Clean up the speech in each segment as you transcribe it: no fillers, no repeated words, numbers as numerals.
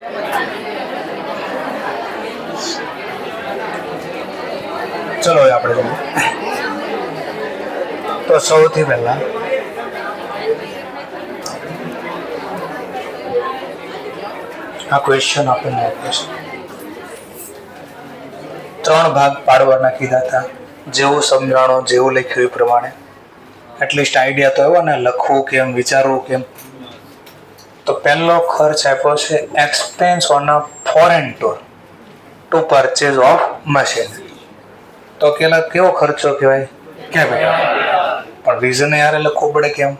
ચલો આપણે જોઈએ. તો સૌથી પહેલા આ ક્વેશ્ચન આપણને આપ્યો છે. 3 ભાગ પાડવાના કીધા હતા. જેવું સમજાણો, જેવું લખ્યું એ પ્રમાણે. એટલીસ્ટ આઈડિયા તો આવ્યો ને, લખવું કેમ, વિચારવું કેમ. તો પહેલો ખર્ચ આપ્યો છે expense on a foreign tour to purchase of machine. તો કેવો ખર્ચો કહેવાય? કેપિટલ. પણ રીઝન યાર લખવું પડે કેમ?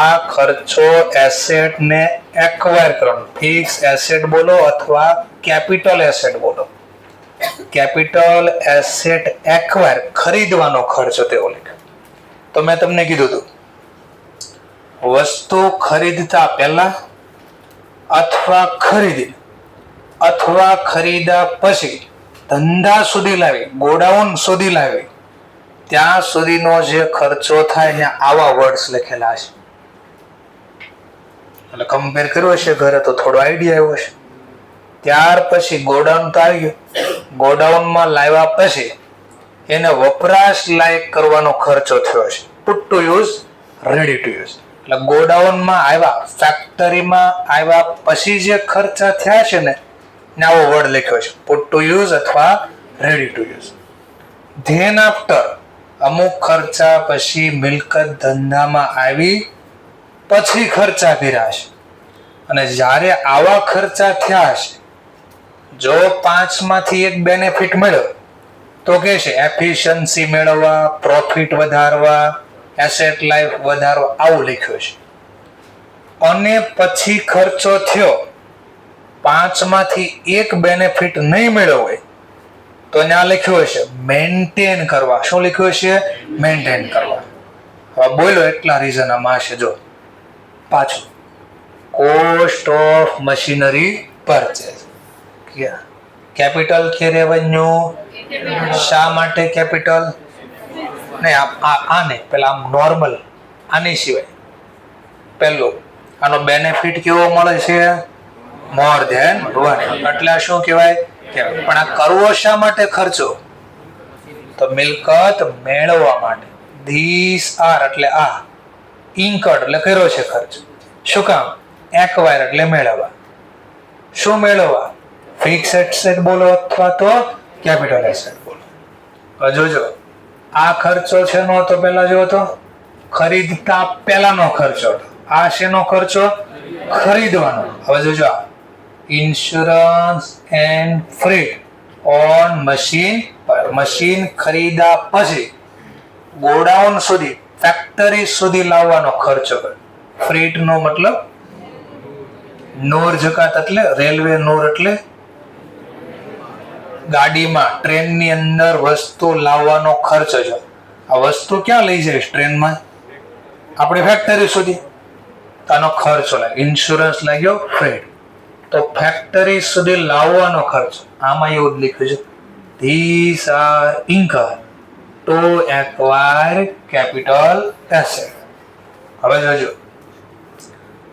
આ ખર્ચો એસેટ ને એક્વાયર કરવાનો. ફિક્સ એસેટ બોલો અથવા કેપિટલ એસેટ બોલો. કેપિટલ એસેટ એક્વાયર ખરીદવાનો ખર્ચો તેવો લખ્યો. તો મેં તમને કીધું હતું, વસ્તુ ખરીદતા પહેલા અથવા ખરીદા પછી ધંધા સુધી લાવી, ગોડાઉન સુધી લાવી, ત્યાં સુધીનો જે ખર્ચો થાય ત્યાં આવા વર્ડ્સ લખેલા છે. એટલે કમ્પેર કર્યો હશે ઘરે તો થોડો આઈડિયા આવ્યો હશે. ત્યાર પછી ગોડાઉન તો આવી ગયું. ગોડાઉનમાં લાવ્યા પછી એને વપરાશ લાયક કરવાનો ખર્ચો થયો છે. Put to use, ready to use. એટલે ગોડાઉનમાં આવ્યા, ફેક્ટરીમાં આવ્યા પછી જે ખર્ચા થયા છે ને આવો વર્ડ લખ્યો છે, પુટ ટુ યુઝ અથવા ready to use. Than after, અમુક ખર્ચા પછી મિલકત ધંધામાં આવી પછી ખર્ચા કર્યા છે. અને જ્યારે આવા ખર્ચા થયા છે, જો 5 માંથી એક બેનિફિટ મળ્યો તો કે છે એફિશિયન્સી મેળવવા, પ્રોફિટ વધારવા, એસેટ લાઈફ વધારવા, આવું લખ્યું છે. અને પછી ખર્ચો થયો, 5 માંથી એક બેનિફિટ નહીં મળ્યો હોય તો ત્યાં લખ્યું હશે મેન્ટેન કરવા. શું લખ્યું હશે? મેન્ટેન કરવા. હવે બોલો એટલા રીઝન આમાં હશે. જો પાછું, cost of machinery purchase. Capital કે રેવન્યુ? શા માટે કેપિટલ? નહીં, આને પેલા આમ નોર્મલ, આની સિવાય પહેલું આનો બેનિફિટ કેવો મળે છે? More than 1. એટલે શું કહેવાય? પણ આ કરવો શા માટે ખર્ચો? તો મિલકત મેળવવા માટે. ધીસ આર એટલે આ, ઇન્કર્ડ એટલે કર્યો છે ખર્ચ. શું કામ? એક્વાયર એટલે મેળવવા. શું મેળવવા? ફિક્સ એસેટ બોલો અથવા તો કેપિટલ એસેટ બોલો. જોજો આ ખર્ચો છે નો તો પેલા જો તો ખરીદતા પહેલાનો ખર્ચો હતો. આ શેનો ખર્ચો? ખરીદવાનો. હવે જોજો, insurance and freight on machine. Machine ખરીદા પછી ગોડાઉન સુધી, ફેક્ટરી સુધી લાવવાનો ખર્ચો. ફ્રીટ નો મતલબ નોર જકાત, એટલે રેલવે નોર એટલે ગાડીમાં, ટ્રેનની અંદર વસ્તુ લાવવાનો ખર્ચ છે. આ વસ્તુ ક્યાં લઈ જાય ટ્રેનમાં? આપણે ફેક્ટરી સુધી. આનો ખર્ચો લાગે. ઇન્સ્યોરન્સ લાગ્યો, ફ્રેડ. તો ફેક્ટરી સુધી લાવવાનો ખર્ચ. આમાં એવું જ લખ્યું છે, this are incur to acquire capital asset. હવે જોજો,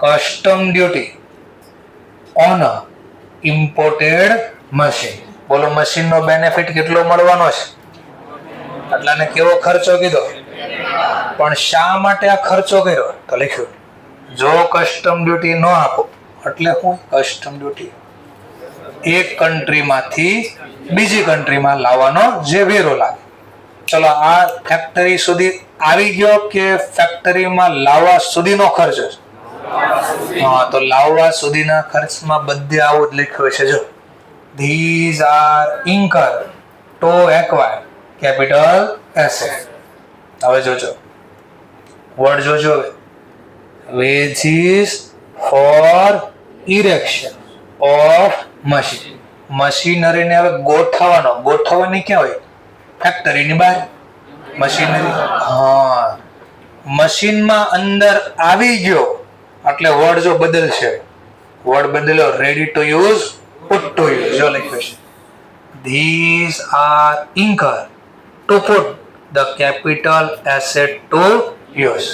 custom duty on imported machine. બોલો મશીનનો બેનિફિટ કેટલો મળવાનો છે? એટલાને કેવો ખર્ચો કીધો? પણ શા માટે આ ખર્ચો કર્યો? તો લખ્યું, જો કસ્ટમ ડ્યુટી ન આપો એટલે શું? કસ્ટમ ડ્યુટી એક કન્ટ્રીમાંથી બીજી કન્ટ્રીમાં લાવવાનો જે વેરો લાગે. ચલો આ ફેક્ટરી સુધી આવી ગયો કે ફેક્ટરીમાં લાવવા સુધીનો ખર્ચ છે? હા, તો લાવવા સુધીના ખર્ચમાં બધે આવું જ લખ્યું છે. જો these are incurred to acquire capital asset. હવે જોજો વર્ડ જોજો, wages for erection of machine. મશીનરીને હવે ગોઠવવાની ક્યાં હોય? ફેક્ટરીની બહાર મશીનરી. હા, મશીનમાં અંદર આવી ગયો એટલે વર્ડ જો બદલશે. વર્ડ બદલ્યો, ready to use, put to use. જો લખ્યું છે, these are incurred to put the capital asset to use.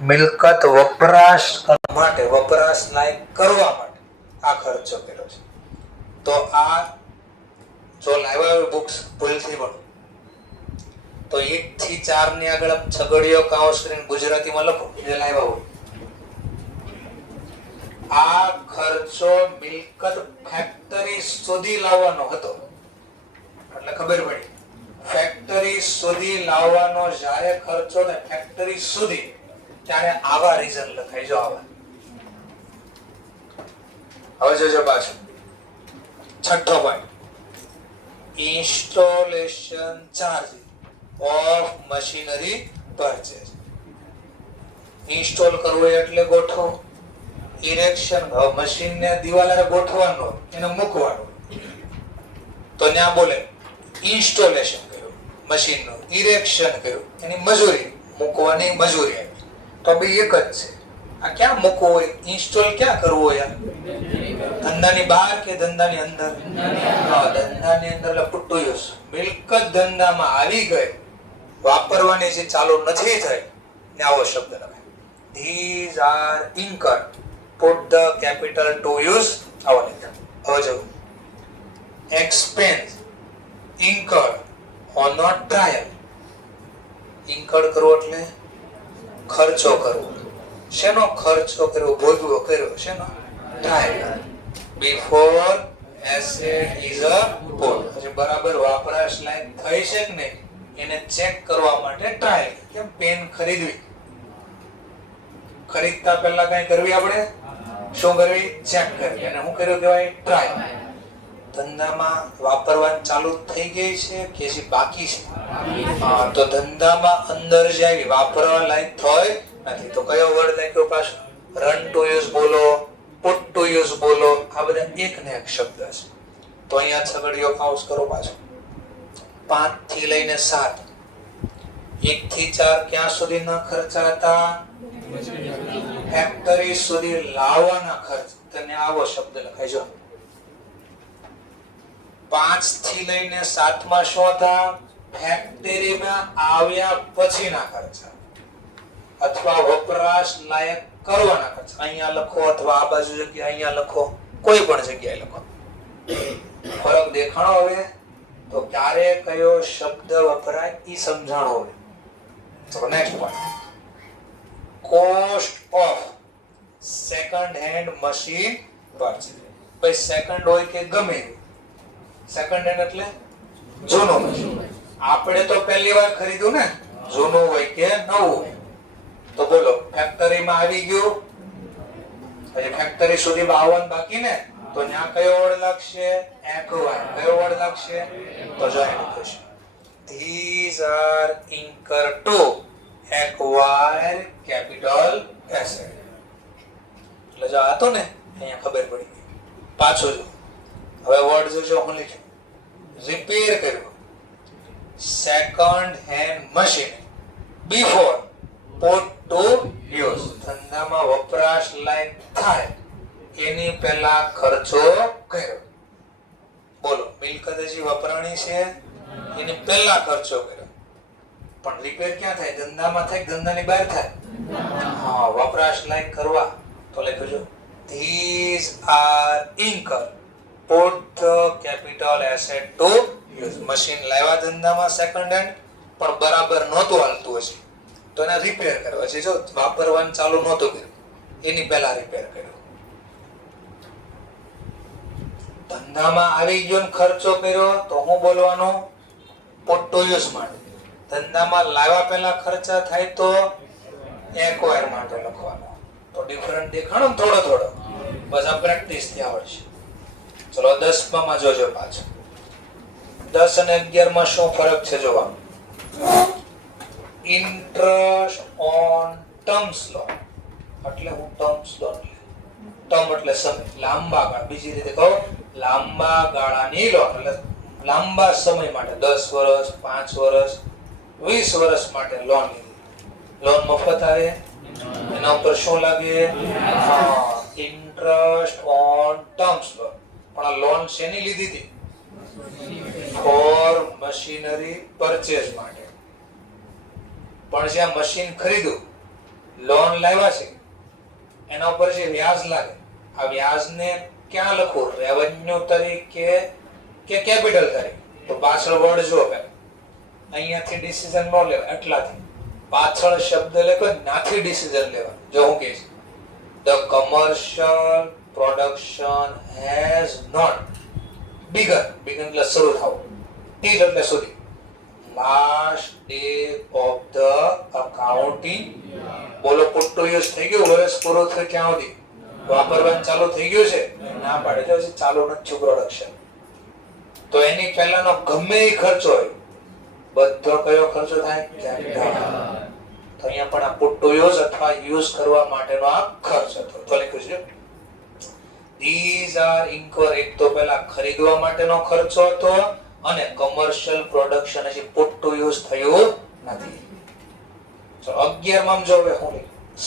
મિલકત વપરાશ માટે, વપરાશ લાયક કરવા માટે આ ખર્ચો કર્યો છે. તો આ જો લાવ્યા હોય બુક્સ ભૂલથી પણ તો 1 થી 4 ની આગળ છગડીયો કાઉન્સ કરીને ગુજરાતીમાં લખો જે લાવ્યા હોય. આ ખર્ચો મિલકત ફેક્ટરી સુધી લાવવાનો હતો. એટલે ખબર પડી ફેક્ટરી સુધી લાવવાનો જ્યારે ખર્ચો ને ફેક્ટરી સુધી ત્યારે આવા રીઝન લખાય. જો આવા. હવે જોજો પાછું છઠ્ઠો point, installation charge of machinery purchase. Install કરવું એટલે ગોઠવો, ઇરેક્શન મશીનને દિવાલે ગોઠવવાનો એને મૂકવાનું. તો ત્યાં બોલે ઇન્સ્ટોલેશન કર્યું મશીનનું, ઇરેક્શન કર્યું એની મજૂરી, મૂકવાની મજૂરી આવી. તો બે એક જ છે. આ ક્યાં મૂકવું હોય, ઇન્સ્ટોલ ક્યાં કરવું હોય? ધંધાની બહાર કે ધંધાની અંદર? ધંધાની અંદર. એટલે પુટ્ટુ યુઝ મિલકત ધંધામાં આવી ગઈ, વાપરવાની જે ચાલુ નથી થઈ ને આવો શબ્દ લખાય. These are incurred, put the capital to use. આવો લખાય. હવે જો expense incurred on a trial. Incurred કરવો એટલે ખર્ચો કરવો. શેનો ખર્ચો કર્યો? ભોગવો કર્યો. શેનો? Trial. Before asset is a put. એટલે બરાબર વપરાશ લાયક થઈ છે કે નહીં એને ચેક કરવા માટે ટ્રાયલ. કેમ? પેન ખરીદવી, ખરીદતા પહેલા કઈ કરવી આપણે? શું કરવી? ચેક કરવી. અને શું કર્યું કહેવાય? ટ્રાયલ. ધંધામાં વાપરવાની ચાલુ થઈ ગઈ છે કે જે બાકી છે? તો ધંધામાં અંદર જાય વાપરવા લાયક થઈ નથી. તો કયો વર્ડ નાખ્યો પાછો? રન ટુ યુઝ બોલો, પુટ ટુ યુઝ બોલો. આ બધા એક ને એક શબ્દ છે. તો અહીંયા છગડીયો કાઉન્સ કરો પાછો. 5 થી લઈને 7, 1 થી 4 ક્યાં સુધીના ખર્ચા હતા? ફેક્ટરી સુધી લાવવાના ખર્ચ. તને આવો શબ્દ લખાય. જો 5 થી લઈને 7 માં શું હતા? ફેક્ટરીમાં આવ્યા પછીના ખર્ચા અથવા વપરાશ લાયક કરવાના ખર્ચા. અહીંયા લખો અથવા આ બાજુ જગ્યાએ અહીંયા લખો, કોઈ પણ જગ્યાએ લખો. ફરક દેખાણો હવે? તો ક્યારે કયો શબ્દ વપરાય ઈ સમજાણો હવે. ચલો next point, cost of second hand machine purchase. ભાઈ સેકન્ડ હોય કે ગમે, સેકન્ડ હેન્ડ એટલે જૂનું મશીન. આપણે તો પહેલી વાર ખરીદ્યું ને, જૂનું હોય કે નવું હોય. તો બોલો ફેક્ટરીમાં આવી ગયું, હજી ફેક્ટરી સુધી આવવાનું બાકી ને, તો ત્યાં કયો વર્ડ લાગશે? એક્વાયર. કયો વર્ડ લાગશે? તો જો એમ થશે these are incurred to acquire capital asset. એટલે જો આ તો ને અહીંયા ખબર પડી ગઈ. પાછો જો હવે વર્ડ જોજો હું લખ્યું, રિપેર કર્યું second hand machine before put to use. ધંધામાં વપરાશ લાયક થાય એની પહેલા ખર્ચો કર્યો. બોલો મિલકત હજી વપરાણી છે એની પહેલા ખર્ચો કર્યો. પણ રિપેર ક્યાં થાય? ધંધામાં થાય, ધંધાની બહાર થાય? હા, વપરાશ લાયક કરવા. તો લખજો these are incurred, put the capital asset to use. Machine લાવ્યા ધંધામાં સેકન્ડ હેન્ડ, પણ બરાબર નહોતું હાલતું હશે તો એને રિપેર કરવા છે. જો વાપરવાનું ચાલુ નહોતું કર્યું એની પહેલા રિપેર કર્યો. ધંધામાં આવી ગયો ને ખર્ચો કર્યો તો હું બોલવાનો? પુટ ટુ યુઝ માટે. ધંધામાં લાવ્યા પહેલા ખર્ચા થાય તો એક્વાયર માટે લખવાનો. તો ડિફરન્ટ દેખાણો થોડો થોડો, બસ આ પ્રેક્ટિસ થી આવડશે. ચલો 10 માં જોજો પાછો. 10 અને 11 માં શું ફરક છે જોવા. ઇન્ટરેસ્ટ ઓન ટર્મ્સ લોન એટલે હું ટર્મ્સ લોન, ટર્મ એટલે સમય, લાંબા ગાળા. બીજી રીતે કહો લાંબા ગાળાની લોન એટલે લાંબા સમય માટે 10 વર્ષ, 5 વર્ષ, 20 વર્ષ માટે લોન લીધી. લોન મફત આવે, એના ઉપર શું લાગે? Interest on terms loan. પણ આ લોન શેની લીધી હતી? ફોર મશીનરી પરચેસ માટે. પણ જ્યાં મશીન ખરીદ્યું, લોન લાવ્યા છે, એના ઉપર જે વ્યાજ લાગે, આ વ્યાજને ક્યાં લખું, રેવન્યુ તરીકે કે કેપિટલ તરીકે? તો પાછળ વર્ડ જો કે અહીંયાથી ડિસિઝન ન લેવાય, એટલાથી પાછળ શબ્દ લખો, નાથી ડિસિઝન લેવાય. જો હું કહીશ the commercial production has not begun, begun એટલે શરૂ થવું, ટીલ એટલે સુધી, last day of the accounting. બોલો પુટ્ટો યુઝ થઈ ગયું, વર્ષ પૂરો થયો ક્યાં સુધી વાપરવાનું ચાલુ થઈ ગયું છે? ના પાડે તો હજી ચાલુ નથી પ્રોડક્શન. તો એની પહેલાનો ગમે એ ખર્ચો હોય, બધો કયો ખર્ચો થાય? કેપિટલ. તો અહીંયા પણ આ પુટ્ટો યુઝ અથવા યુઝ કરવા માટેનો આ ખર્ચ હતો. તો લખ્યું છે these are incur. એક તો પહેલા ખરીદવા માટેનો ખર્ચો હતો અને કમર્શિયલ પ્રોડક્શન હજી પુટ્ટો યુઝ થયું નથી. તો 11 માં જો હવે હું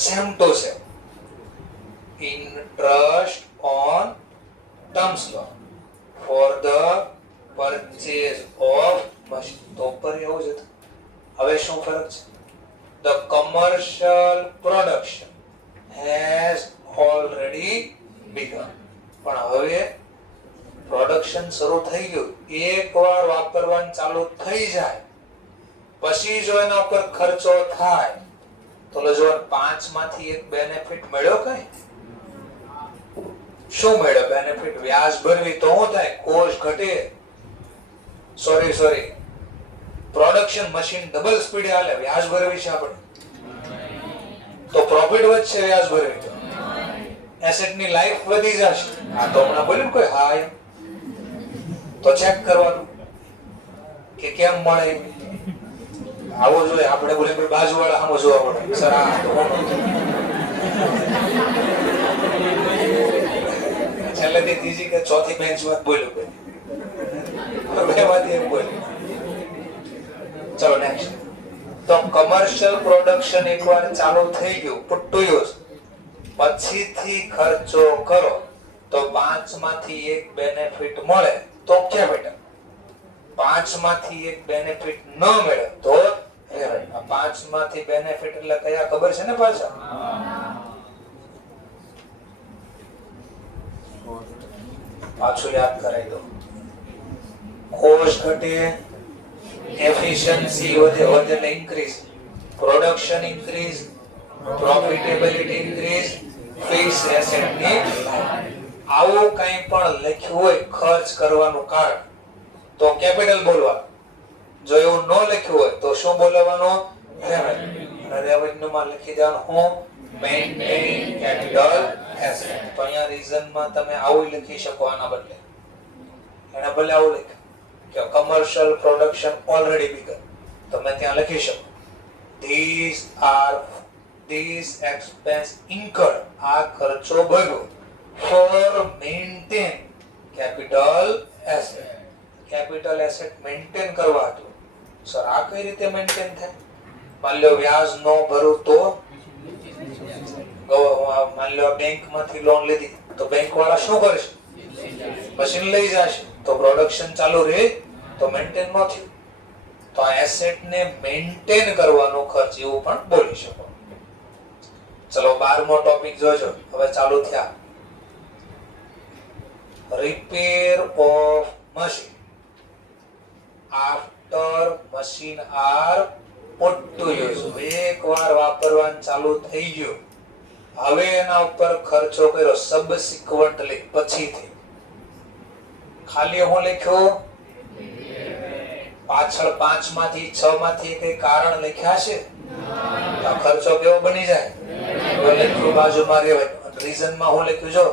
same to same interest on terms loan for the purchase of machine. તો ઉપર એવું જ હતું. હવે શું ફરક છે? The commercial production has already begun. પણ હવે પ્રોડક્શન શરૂ થઈ ગયું, એકવાર વાપરવાનું ચાલુ થઈ જાય પછી જો એના ઉપર ખર્ચો થાય તો જો 5 માંથી એક બેનિફિટ મળ્યો કઈ? શું મળ્યો બેનિફિટ? વ્યાજ ભરવી તો શું થાય? કોસ્ટ ઘટે. સોરી પ્રોડક્શન મશીન ડબલ સ્પીડે હાલે, વ્યાજ ભરવી છે આપણે તો પ્રોફિટ વધશે, વ્યાજ ભરવી તો એસેટ ની લાઈફ વધી જશે. આ તો હમણાં બોલ્યું કોઈ હા, તો ચેક કરવાનું કે કેમ મળે. આવો જોઈએ આપણે બોલે કોઈ બાજુવાળા આમ જોવા પડે, સર આ તો છેલ્લેથી ત્રીજી કે ચોથી બેન્ચમાં બોલ્યું કોઈ બે માંથી એમ બોલ્યું. ચલો નેક્સ્ટ. તો કમર્શિયલ પ્રોડક્શન એકવાર ચાલુ થઈ ગયું, પુટ્ટો યુઝ, પછીથી ખર્ચો કરો તો 5 માંથી એક બેનિફિટ મળે તો કેપિટલ. 5 માંથી એક બેનિફિટ ન મળે તો રેવન્યુ. આ 5 માંથી બેનિફિટ એટલે કયા ખબર છે ને પાછા? પાછું યાદ કરાવી દો. કોસ્ટ ઘટે, એફિશિયન્સી વધે એટલે increase, production increase, profitability increase, fix asset ની. આવું કંઈ પણ લખ્યું હોય ખર્ચ કરવાનું કારણ તો કેપિટલ બોલવાનું. જો એવું ન લખ્યું હોય તો શું બોલવાનું? રેવન્યુ. રેવન્યુ માં લખી દેવાનું હું મેઇન્ટેન કેપિટલ એસેટ. તો અહીંયા રીઝનમાં તમે આવું લખી શકો, આના બદલે એના બદલે આવું લખ કે કમર્શિયલ પ્રોડક્શન ઓલરેડી બીગન. તમે ત્યાં લખી શકો these expense incurred, આ ખર્ચો ભર્યો for maintain capital asset. Capital asset maintain કરવા હતું. સર આ કઈ રીતે મેન્ટેન થાય? માની લો વ્યાજ ન ભરું તો, માની લો બેંકમાંથી લોન લીધી તો બેંક વાળા શું કરશે? મશીન લઈ જશે તો પ્રોડક્શન ચાલુ રહે તો મેન્ટેન ન થયું. તો આ એસેટ ને મેન્ટેન કરવાનો ખર્ચ એવું પણ બોલી શકો. ચલો 12મો ટોપિક જોજો. હવે ચાલુ થયા repair of machine after machine are put to use. એકવાર વાપરવાનું ચાલુ થઈ ગયું, હવે એના ઉપર ખર્ચો કર્યો સબસિક્વન્ટલી, પછીથી. ખાલી હું લખ્યો પાછળ 5 માંથી 6 માંથી કઈ કારણ લખ્યા છે? આ ખર્ચો કેવો બની જાય? લખ્યું બાજુમાં રહેવાય. રીઝનમાં હું લખ્યું જો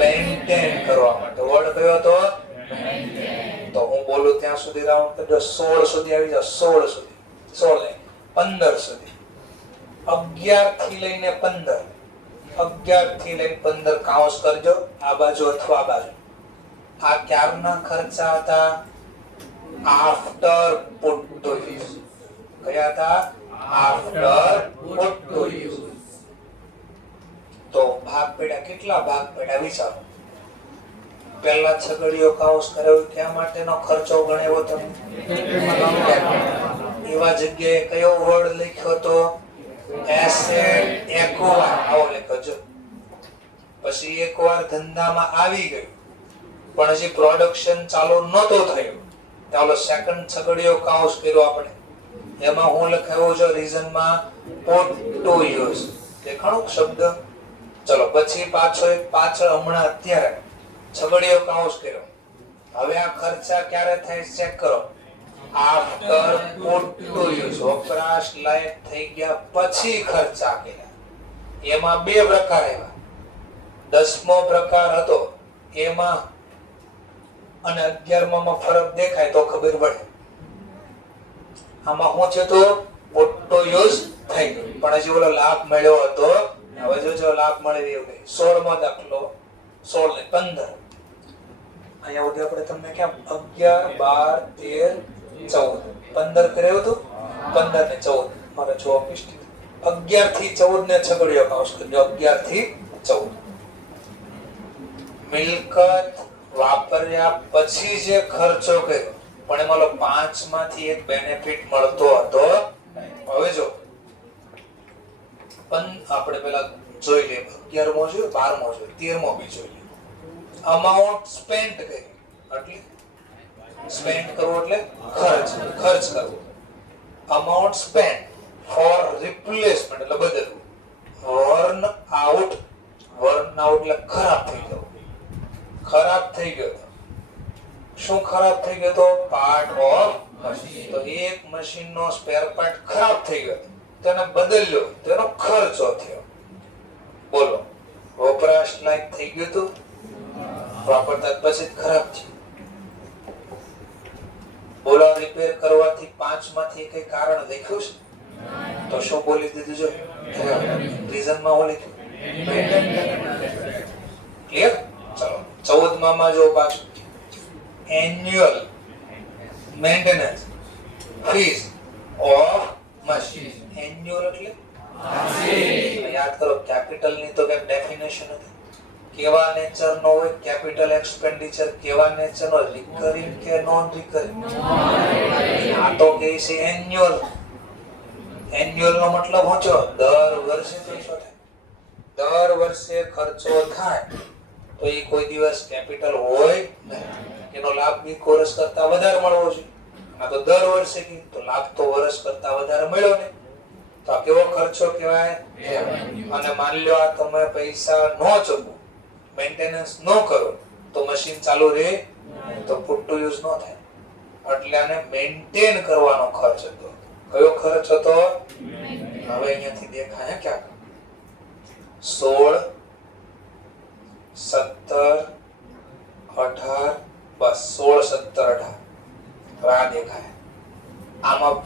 મેન્ટેન કરવા માટે. વર્ડ કયો હતો? તો હું બોલું ત્યાં સુધી રાઉન્ડ કરજો, 16 સુધી આવી જાવ. 16 સુધી, 16 લઈને 15 સુધી, 11 થી લઈને 15, 11 થી લઈને 15 કાઉન્સ કરજો, આ બાજુ અથવા આ બાજુ. આ ક્યારના ખર્ચા હતા? After put to use. કયા હતા? After put to use. તો ભાગ પેડા કેટલા ભાગ પેડા વિચારો. પહેલા છગડીયો કાઉન્સ કર્યો ક્યાં માટેનો ખર્ચો ગણ્યો તમે? એવા જગ્યાએ કયો વર્ડ લખ્યો તો? Asset acquire. આવો લખ્યો જો. પછી એકવાર ધંધામાં આવી ગયું પણ હજી પ્રોડક્શન ચાલુ નહોતો થયો તો સેકન્ડ છગડીયો કાઉન્સ કર્યો આપણે એમાં હું લખાયો છે રીઝનમાં પોટ ટુ યુઝ દેખાણો શબ્દ ચલો પછી પાછળ હમણાં અત્યારે છગડીયો કાઉન્સ કર્યો હવે આ ખર્ચા ક્યારે થાય ચેક કરો આફ્ટર પોટ ટુ યુઝ વપરાશ લાયક થઈ ગયા પછી ખર્ચા કર્યા એમાં બે પ્રકાર આવ્યા 10મો પ્રકાર હતો એમાં અને 11માં ફરક દેખાય તો ખબર પડે આમાં હું છે તો પોટો યુઝ થઈ ગયો પણ હજી ઓલો લાભ મળ્યો હતો હવે જો લાભ મળે એવું 16મો દાખલો 16 ને 15 અહીંયા સુધી આપણે તમને કેમ 11 12 13 14 15 કર્યો હતો 15 ને 14 મારે જો મિસ્ટેક 11 થી 14 ને છગડીયો કાઉન્સ કર્યો 11 થી 14 મિલકત વાપર્યા પછી જે ખર્ચો કર્યો પણ એમાં 5 માંથી એક બેનિફિટ મળતો હતો હવે જો પણ આપણે પહેલા જોઈ લે 11મો જોયો 12મો જોયો 13મો બી જોઈ લે અમાઉન્ટ સ્પેન્ટ કરી એટલે સ્પેન્ટ કરવો એટલે ખર્ચ કરવો અમાઉન્ટ સ્પેન્ટ ફોર રિપ્લેસમેન્ટ એટલે બદલવું વર્ન આઉટ એટલે ખરાબ થઈ ગયો શું ખરાબ થઈ ગયો તો પાર્ટ ઓફ મશીન તો એક મશીનનો સ્પેર પાર્ટ ખરાબ થઈ ગયો તેને બદલ્યો તેનો ખર્ચો થયો બોલો વપરાશ લાયક થઈ ગયું તો વાપરતા પછી ખરાબ થયું બોલો રિપેર કરવાથી 5 માંથી કઈ કારણ દેખ્યું છે તો શું બોલી દીધું જો રીઝનમાં હું લખ્યું ક્લિયર ચલો 14માં જો પાછું annual maintenance fees of machine annual એટલે યાદ કરો કેપિટલ ની તો કઈ ડેફિનેશન હતી કેવા નેચર નો હોય કેપિટલ એક્સપેન્ડિચર કેવા નેચર નો રિકરિંગ કે નોન રિકરિંગ આ તો કે છે એન્યુઅલ નો મતલબ હોચો દર વર્ષે પૈસો થાય દર વર્ષે ખર્ચો થાય તો એ કોઈ દિવસ કેપિટલ હોય નહીં એનો લાભ બી વર્ષ કરતા વધારે મળવો જોઈએ આ તો દર વર્ષે કી તો લાભ તો વર્ષ કરતા વધારે મળ્યો ને તો આ કેવો ખર્ચો કહેવાય અને માની લો આ તમે પૈસા ન ચૂકવો મેન્ટેનન્સ ન કરો તો મશીન ચાલુ રહે તો પુટ ટુ યુઝ ન થાય એટલે આને મેન્ટેન કરવાનો ખર્ચ હતો કયો ખર્ચ હતો હવે અહીંયાથી દેખાય ક્યાંક 16 17 18 બસ 16 17 18 આ દેખાય આમાં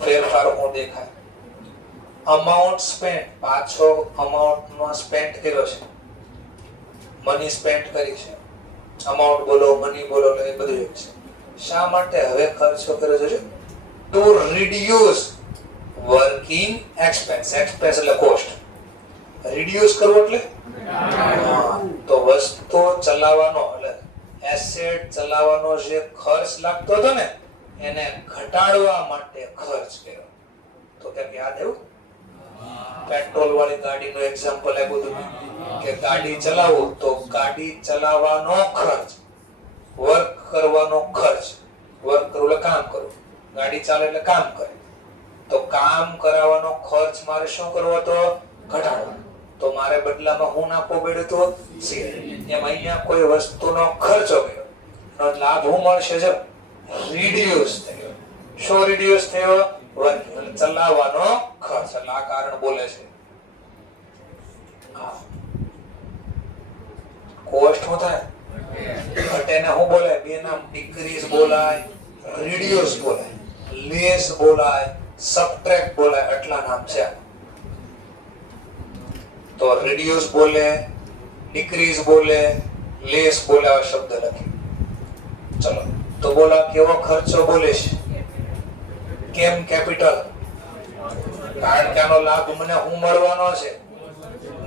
ફેરફાર હું દેખાય અમાઉન્ટ સ્પેન્ટ પાછો અમાઉન્ટ નો સ્પેન્ટ કર્યો છે મની સ્પેન્ટ કરી છે અમાઉન્ટ બોલો મની બોલો એ બધું એક છે શા માટે હવે ખર્ચો કર્યો છે ટુ રિડ્યુસ વર્કિંગ એક્સપેન્સ એટલે કોસ્ટ રિડ્યુસ કરવો એટલે તો વસ્તુ ચલાવવાનો એટલે એસેટ ચલાવવાનો જે ખર્ચ લાગતો હતો ને એને ઘટાડવા માટે ખર્ચ કર્યો તો કેમ યાદ આવ્યું પેટ્રોલ વાળી ગાડીનું એક્ઝામ્પલ આપ્યું હતું કે ગાડી ચલાવો તો ગાડી ચલાવવાનો ખર્ચ વર્ક કરવાનો ખર્ચ વર્ક કરવું એટલે કામ કરવું ગાડી ચાલે એટલે કામ કરે તો કામ કરાવવાનો ખર્ચ મારે શું કરવો હતો ઘટાડવાનો તો મારે બદલામાં હું નાખવો પડ્યો તો એમ અહીંયા કોઈ વસ્તુનો ખર્ચો કર્યો એનો લાભ હું મળશે જો રિડ્યુસ થયો શું રિડ્યુસ થયો વર્કિંગ ચલાવવાનો ખર્ચ એટલે આ કારણ બોલે છે કોસ્ટ શું થાય ઘટે ને હું બોલાય બે નામ ડિક્રીઝ બોલાય રિડ્યુસ બોલાય લેસ બોલાય સબટ્રેક્ટ બોલાય આટલા નામ છે તો રિડ્યુસ બોલે ડિક્રીઝ બોલે લેસ બોલે આ શબ્દ લખી ચલો તો બોલા કેવો ખર્ચો બોલે છે કેમ કેપિટલ કારણ કે આનો લાભ મને હું મળવાનો છે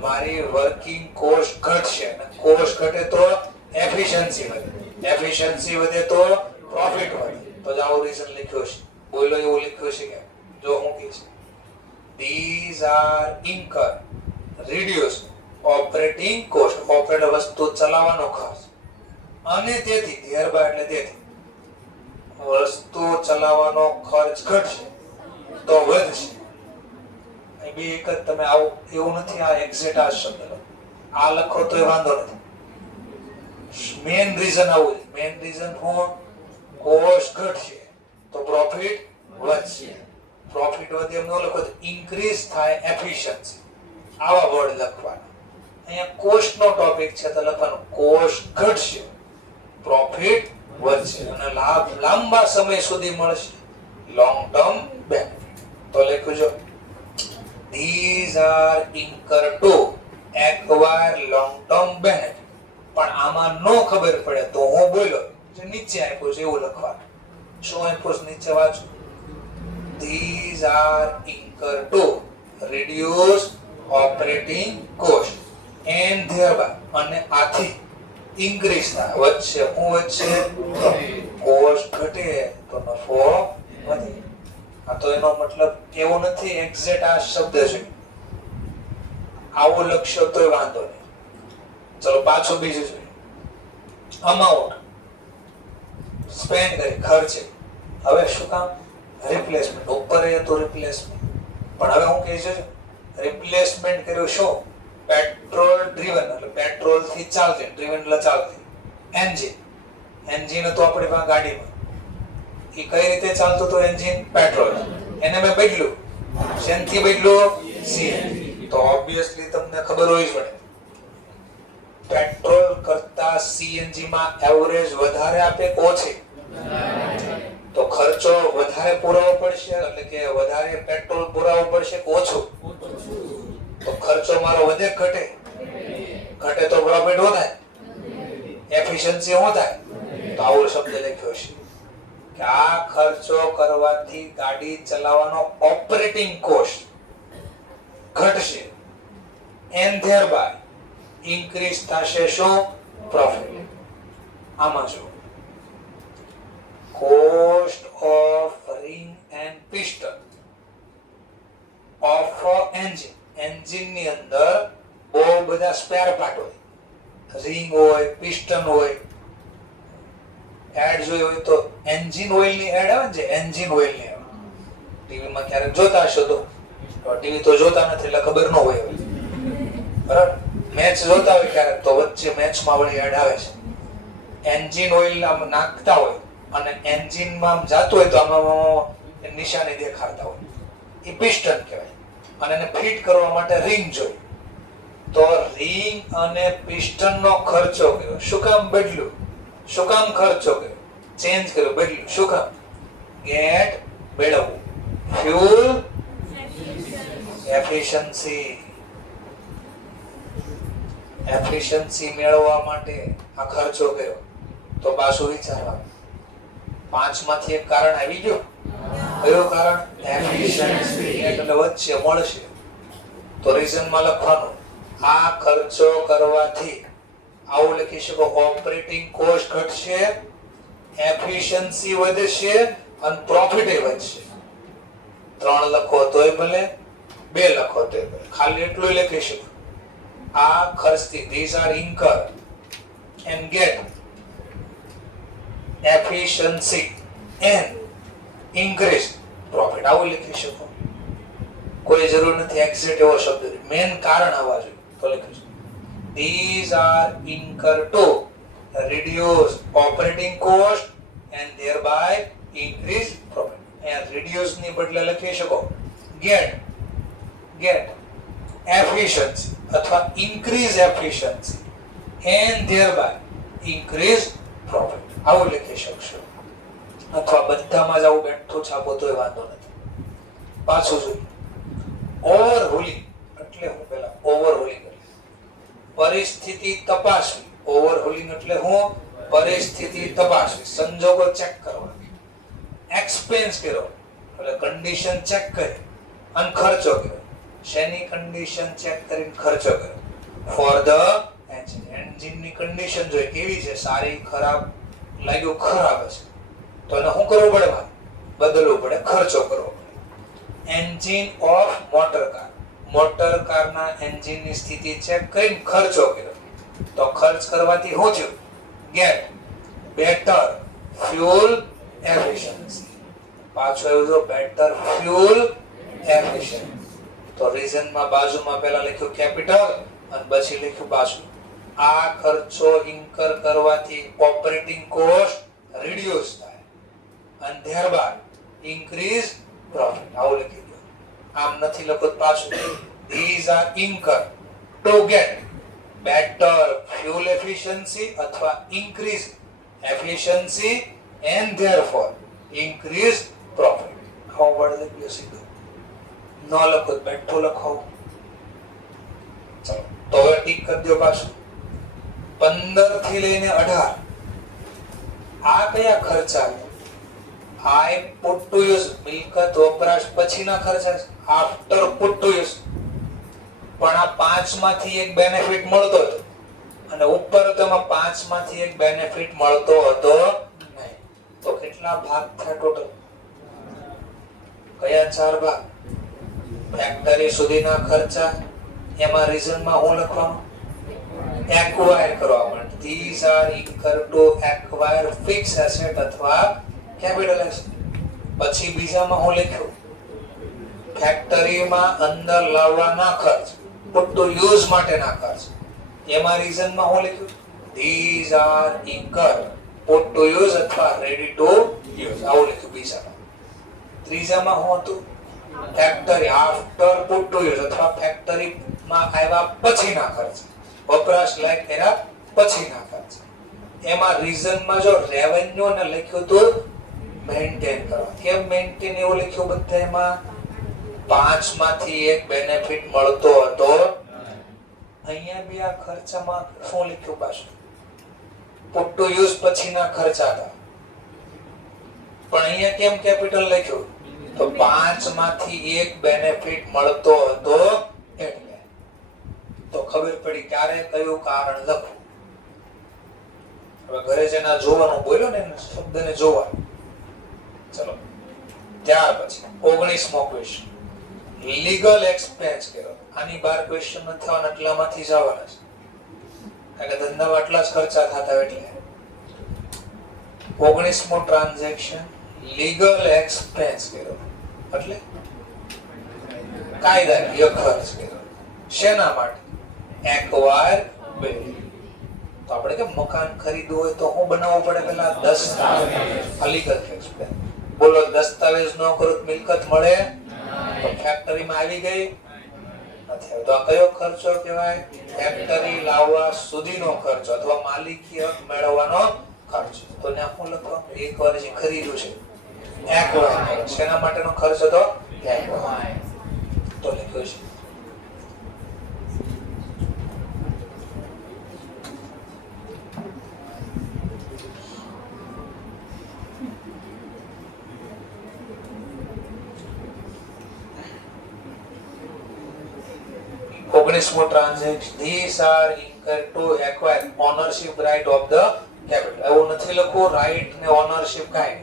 મારી વર્કિંગ કોસ્ટ ઘટશે અને કોસ્ટ ઘટે તો એફિશિયન્સી વધે તો પ્રોફિટ વધે તો જ આવો રીઝન લખ્યો છે બોલો એવું લખ્યું છે કે જો હું કહીશ these are incurred reduced operating cost, operate વસ્તુ ચલાવવાનો ખર્ચ, અને તેથી thereby એટલે તેથી વસ્તુ ચલાવવાનો ખર્ચ ઘટશે તો વધશે. અહીં બે એક જ તમે આવું એવું નથી આ એક્ઝેક્ટ આ શબ્દ લખો. આ લખો તોય વાંધો નથી. મેઇન રીઝન આવું છે. મેઇન રીઝન હું કોસ્ટ ઘટશે તો પ્રોફિટ વધશે. પ્રોફિટ વધે એમ ન લખો તો ઇન્ક્રીઝ થાય એફિશિયન્સી. આવા વર્ડ લખવાના. અહીંયા કોસ્ટ નો ટોપિક છે તો લખવાનું કોસ્ટ ઘટશે પ્રોફિટ વધશે અને લાભ લાંબા સમય સુધી મળશે લોંગ ટર્મ બેનિફિટ. તો લખ્યું જો these are incurred to acquire long term benefit. પણ આમાં નો ખબર પડે તો હું બોલ્યો જે નીચે આપ્યું છે એવું લખવાનું. શું આપ્યું છે નીચે વાંચો. these are incurred to reduce operating cost and thereby અને આથી ઇન્ક્રીઝ થાય વધશે. હું વધશે કોસ્ટ ઘટે તો નફો વધે. આ તો એનો મતલબ એવું નથી એક્ઝેક્ટ આ શબ્દ છે આવો લક્ષ્ય તોય વાંધો નહીં. ચલો પાછું બીજું જોઈએ. અમાઉન્ટ સ્પેન્ડ કરી ખર્ચે. હવે શું કામ રિપ્લેસમેન્ટ ઉપર એ તો રિપ્લેસમેન્ટ પણ હવે હું કહે છે રિપ્લેસમેન્ટ કર્યું શું પેટ્રોલ ડ્રીવન એટલે પેટ્રોલ થી ચાલતી ડ્રીવન એટલે ચાલતી એન્જિન તો આપણી પાસે ગાડીમાં એ કઈ રીતે ચાલતું તો એન્જિન પેટ્રોલ એને મેં બદલ્યું શેનથી બદલ્યું સીએનજી. તો ઓબ્વિયસલી તમને ખબર હોવી પડે પેટ્રોલ કરતા સીએનજી માં એવરેજ વધારે આપે ઓછી તો ખર્ચો વધારે પુરાવો પડશે એટલે કે વધારે પેટ્રોલ પુરાવવું પડશે ઓછું તો ખર્ચો મારો વધે ઘટે ઘટે તો પ્રોફિટ વધારે એફિશિયન્સી શું થાય તો આવો શબ્દ લખ્યો છે કે આ ખર્ચો કરવાથી ગાડી ચલાવવાનો ઓપરેટિંગ કોસ્ટ ઘટશે એન્ડ ધેરબાય ઇન્ક્રીઝ થશે શું પ્રોફિટ. આમાં જો cost of ring and piston of engine. engine ની અંદર બહુ બધા સ્પેર પાર્ટ હોય રિંગ હોય પિસ્ટન હોય. એડ જોઈ હોય તો એન્જિન ઓઇલ ની એડ આવે ને જે એન્જિન ઓઇલ ની ટીવી માં ક્યારેક જોતા હશો તો ટીવી તો જોતા નથી એટલે ખબર ન હોય બરાબર. મેચ જોતા હોય ક્યારેક તો વચ્ચે મેચમાં વળી એડ આવે છે એન્જિન ઓઇલ આમ નાખતા હોય અને એન્જિન માં જાતું હોય તો આમાં નિશાની દેખાડતા હોય એ પિસ્ટન કહેવાય. અને એને ફિટ કરવા માટે રિંગ જોઈએ તો રિંગ અને પિસ્ટન નો ખર્ચો કર્યો. શું કામ બદલ્યું? શું કામ ખર્ચો કર્યો? ચેન્જ કર્યો બદલ્યું. શું કામ? ગેટ મેળવવું ફ્યુલ એફિશિયન્સી. એફિશિયન્સી મેળવવા માટે આ ખર્ચો કર્યો. તો પાછું વિચારવાનું પાંચમાંથી એક કારણ આવી ગયું. કયું કારણ? એફિશિયન્સી એટલે વચ્ચે મળશે તો રીઝનમાં લખવાનું આ ખર્ચો કરવાથી આવું લખી શકો ઓપરેટિંગ કોસ્ટ ઘટશે એફિશિયન્સી વધશે અને પ્રોફિટ વધશે. 3 લખો તોય ભલે 2 લખો તોય ભલે ખાલી એટલું લખી શકો આ ખર્ચથી these are incurred and get efficiency and increase profit. આવું લખી શકો. કોઈ જરૂર નથી એક્ઝેક્ટ એવો શબ્દ મેન કારણ આવવા જોઈએ તો લખી શકો these are incurred to reduce operating cost and thereby increase profit. અહીંયા reduce ની બદલે લખી શકો get efficiency અથવા increase efficiency and thereby increase profit. આવું લખી શકશો અથવા બધામાં જ આવું બેઠું છાપો તોય વાંધો નથી. પાછું જોઈએ ઓવરહોલિંગ એટલે હું પહેલા ઓવરહોલિંગ પરિસ્થિતિ તપાસવી. ઓવરહોલિંગ એટલે હું પરિસ્થિતિ તપાસવી સંજોગો ચેક કરવા. એક્સપેન્સ કર્યો એટલે કન્ડિશન ચેક કરી અને ખર્ચો કર્યો. શેની કન્ડિશન ચેક કરીને ખર્ચો કર્યો? ફોર ધ એન્જિન ની કન્ડિશન જોઈ કેવી છે સારી ખરાબ લાગ્યું ખરાબ હશે તો એને શું કરવું પડે? બદલવું પડે ખર્ચો કરવો પડે. Engine of motor car motor કારના એન્જિનની સ્થિતિ ચેક કરીને ખર્ચો કર્યો. તો ખર્ચ કરવાથી શું થયું? Get better fuel efficiency. પાછો આવ્યો જો બેટર ફ્યુલ એફિશિયન્સી. તો રીઝનમાં બાજુમાં પહેલા લખ્યું કેપિટલ અને પછી લખ્યું બાજુ. આ ખર્ચો ઇન્કર કરવાથી ઓપરેટિંગ કોસ્ટ રિડ્યુસ થાય અને ત્યારબાદ ઇન્ક્રીઝ પ્રોફિટ. આવું લખી દો. આમ નથી લખો પાછું. These are incur to get better fuel efficiency અથવા increase efficiency and therefore increase profit. આવો વર્ડ લખ્યો સીધો. ન લખો બેઠો લખો. ચલો તો હવે ટીક કરી દો પાછું. 15 થી લઈને 18 આ કયા ખર્ચા? આઈ પુટ ટુ યુઝ મિલકત વપરાશ પછીના ખર્ચા આફ્ટર પુટ ટુ યુઝ. પણ આ 5 માંથી એક બેનિફિટ મળતો હતો અને ઉપર તેમાં 5 માંથી એક બેનિફિટ મળતો હતો નહીં. તો કેટલા ભાગ થયા ટોટલ? કયા 4 ભાગ? ફેક્ટરી સુધીના ખર્ચા. એમાં રીઝનમાં હું લખવાનું? એક્વાયર કરવા માટે. These are incur to acquire fix asset અથવા કેપિટલ એસેટ. પછી બીજામાં હું લખ્યું? ફેક્ટરીમાં અંદર લાવવાના ખર્ચ, પુટ ટુ યુઝ માટેના ખર્ચ. એમાં રીઝનમાં હું લખ્યું? These are incur put to use અથવા રેડી ટુ યુઝ. આવું લખ્યું બીજામાં. ત્રીજામાં હું હતું? Factory after put to use અથવા ફેક્ટરીમાં આવ્યા પછીના ખર્ચ, વપરાશ લાયક એના પછીના ખર્ચ. એમાં રીઝનમાં જો રેવન્યુ ને લખ્યું તો મેન્ટેન કરવા. કેમ મેન્ટેન એવું લખ્યું બધામાં? 5 માંથી એક બેનિફિટ મળતો હતો. અહીંયા બી આ ખર્ચામાં શું લખ્યું પાછું? પુટ ટુ યુઝ પછીના ખર્ચા હતા. પણ અહીંયા કેમ કેપિટલ લખ્યું? તો 5 માંથી એક બેનિફિટ મળતો હતો એટલે. તો ખબર પડી ક્યારે કયું કારણ લખવું. હવે ઘરે જેના જોવાનું બોલ્યો ને શબ્દને જોવાનું. ચલો ત્યાર પછી 19મો ક્વેશ્ચન લીગલ એક્સપેન્સ કર્યો. આની બાર ક્વેશ્ચન ન થવાના એટલામાંથી જવાના છે. કારણ કે ધંધામાં આટલા જ ખર્ચા થતા એટલે 19મો ટ્રાન્ઝેક્શન લીગલ એક્સપેન્સ કર્યો એટલે કાયદાકીય ખર્ચ કર્યો. શેના માટે? Acquire building. તો આપણે કે મકાન ખરીદવું હોય તો શું બનાવવું પડે? પહેલા દસ્તાવેજ. Legal expense. બોલો દસ્તાવેજ ન કરો તો મિલકત મળે? તો ફેક્ટરીમાં આવી ગઈ નથી. તો આ કયો ખર્ચો કહેવાય? ફેક્ટરી લાવવા સુધીનો ખર્ચ અથવા માલિકી હક મેળવવાનો ખર્ચ. તો ત્યાં શું લખવાનું? એકવાર જે ખરીદ્યું છે એક્વાયર. શેના માટેનો ખર્ચ હતો? એક્વાયર. તો લખ્યું છે transaction. These are incurred to acquire ownership right of the capital. એવું નથી લખવું right ને ownership કાઈ.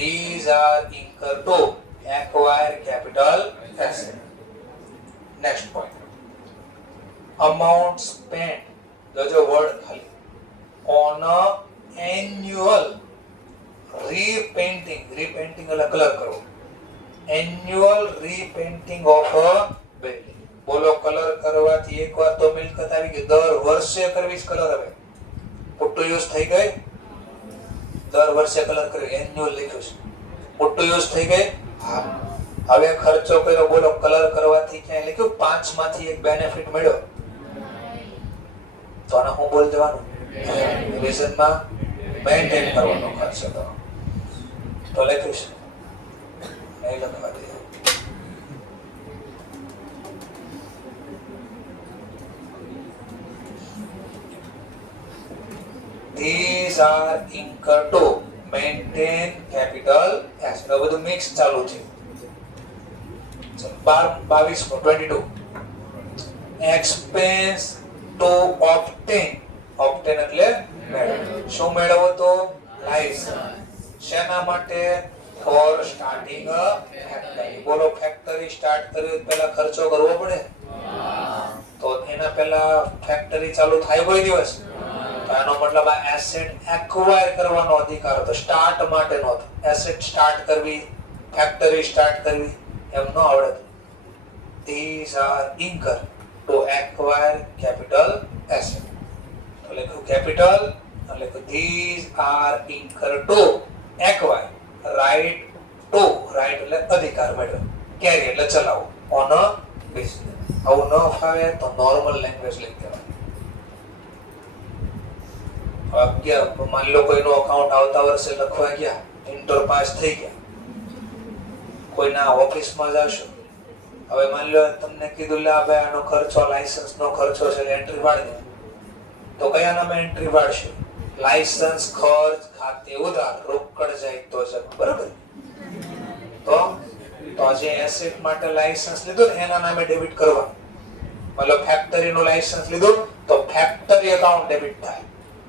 These are incurred to acquire capital asset. Next point. Amount spent. જો word ખાલી on a annual repainting. Repainting એટલે કલર કરવો. Annual repainting of a building. બોલો કલર કરવાથી એકવાર તો મિલકત આવી ગઈ. દર વર્ષે કરવી જ કલર. હવે પુટ ટુ યુઝ થઈ ગઈ. દર વર્ષે કલર કર્યો. એન્યુઅલ લખ્યું છે. પુટ ટુ યુઝ થઈ ગઈ. હા. હવે ખર્ચો કર્યો. બોલો કલર કરવાથી ક્યાંય લખ્યું 5 માંથી એક બેનિફિટ મળ્યો? તો આને હું બોલ દેવાનું? રિઝનમાં મેન્ટેન કરવાનો ખર્ચ હતો. તો લખ્યું છે નહીં લખવા દે. These are incurred to maintain capital asset. આ બધું મિક્સ ચાલુ છે. ચલો 22 expense to obtain. obtain એટલે મેળવવો. શું મેળવવો? તો લાયસન્સ. શેના માટે? for starting a factory. બોલો ફેક્ટરી સ્ટાર્ટ કરવી પહેલા ખર્ચો કરવો પડે? તો એના પહેલા ફેક્ટરી ચાલુ થાય કોઈ દિવસ? તો એનો મતલબ આ એસેટ એક્વાયર કરવાનો અધિકાર હતો, સ્ટાર્ટ માટે નહોતો. એસેટ સ્ટાર્ટ કરવી, ફેક્ટરી સ્ટાર્ટ કરવી એમ ન આવડે. These are incur to acquire capital asset. તો લખ્યું capital એટલે કે these are incur to acquire, right to, right એટલે અધિકાર મેળવો, carry એટલે ચલાવો, on a business. આવું ન ફાવે તો નોર્મલ લેંગ્વેજ લઈ દેવાનું. માની લો કોઈનો અકાઉન્ટ આવતા વર્ષે લખવા ગયા, ઇન્ટર પાસ થઈ ગયા, કોઈના ઓફિસમાં જાશો, હવે માની લો તમને કીધું લે ભાઈ આનો ખર્ચો લાયસન્સનો ખર્ચો છે એન્ટ્રી પાડી દો, તો કયા નામે એન્ટ્રી પાડશો? લાયસન્સ ખર્ચ ખાતે ઉધાર, રોકડ જાય તો છે, બરાબર? તો જે એસેટ માટે લાયસન્સ લીધું ને એના નામે ડેબિટ કરવા. મતલબ ફેક્ટરી નું લાયસન્સ લીધું તો ફેક્ટરી એકાઉન્ટ ડેબિટ થાય.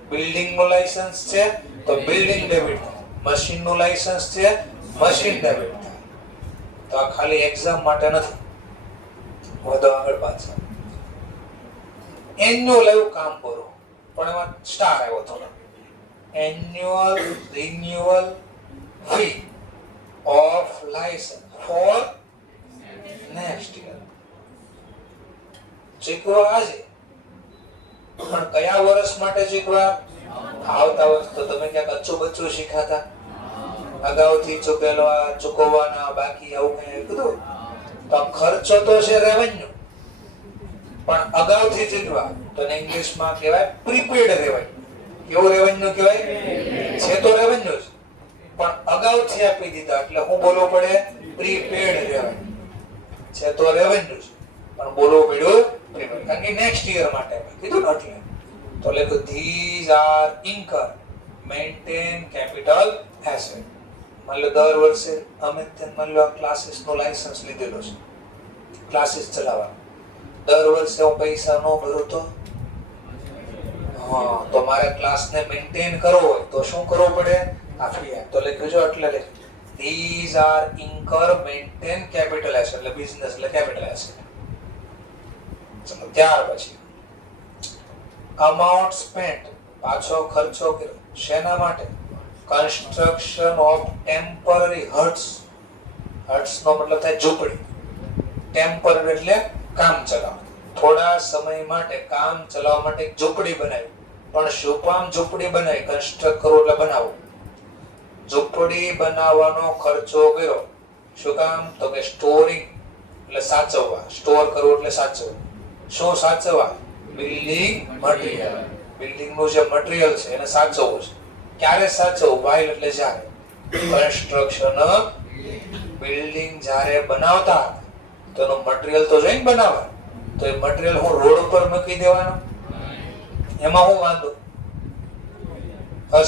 બિલ્ડિંગ નું લાયસન્સ છે તો બિલ્ડિંગ ડેબિટ થાય. મશીન નું લાયસન્સ છે, મશીન ડેબિટ થાય. તો આ ખાલી એક્ઝામ માટે નથી, વધુ આગળ પાછળ એન્યુઅલ એવું કામ કરો, પણ એમાં સ્ટાર આવ્યો થોડો. Annual renewal fee of license for next year. ચૂકવા આજે, પણ કયા વર્ષ માટે ચૂકવા? આવતા વર્ષ. તો તમે ક્યાંક અચ્છું બચ્ચું શીખાતા, અગાઉથી ચૂકવવાના બાકી આવું કઈ કીધું? તો ખર્ચો તો છે રેવન્યુ, પણ અગાઉથી ચૂકવા તો ઇંગ્લિશમાં કહેવાય પ્રીપેડ રેવન્યુ. કેવું રેવન્યુ કહેવાય? છે તો રેવન્યુ જ, પણ અગાઉથી આપી દીધા એટલે હું બોલવું પડે પ્રીપેડ રેવન્યુ. છે તો રેવન્યુ જ, પણ બોલવું પડ્યું પ્રીપેડ, કારણ કે નેક્સ્ટ યર માટે કીધું ને. એટલે તો લખો these are incur maintain capital asset. માની લો દર વર્ષે અમે માની લો ક્લાસીસ નો લાયસન્સ લીધેલો છે, ક્લાસીસ ચલાવવા. દર વર્ષે હું પૈસા ન ભરું તો મારે ક્લાસને મેન્ટેન કરવો હોય તો શું કરવું પડે? આપી. તો લખ્યું છે એટલે these are incur maintain capital asset એટલે બિઝનેસ એટલે કેપિટલ એસેટ. ચલો ત્યાર પછી amount spent, પાછો ખર્ચો કર્યો શેના માટે? construction of temporary huts. huts નો મતલબ થાય ઝૂંપડી. ટેમ્પરરી એટલે કામ ચલાવ, થોડા સમય માટે કામ ચલાવવા માટે એક ઝૂંપડી બનાવી. પણ શું કામ ઝૂંપડી બનાવી? કન્સ્ટ્રક્ટ કરવું એટલે બનાવવું. ઝૂંપડી બનાવવાનો ખર્ચો કર્યો. શું કામ? તો કે સ્ટોરિંગ એટલે સાચવવા, સ્ટોર કરવું એટલે સાચવવું. શું સાચવવા? Building material. બિલ્ડિંગ નું જે મટીરીયલ છે એને સાચવવું છે. ક્યારે સાચવવું? વાઇલ એટલે જ્યારે. કન્સ્ટ્રક્શન બિલ્ડિંગ જ્યારે બનાવતા તો એનું મટીરીયલ તો જોઈને બનાવવા. તો એ મટીરીયલ હું રોડ ઉપર મૂકી દેવાનો, એમાં હું વાંધો?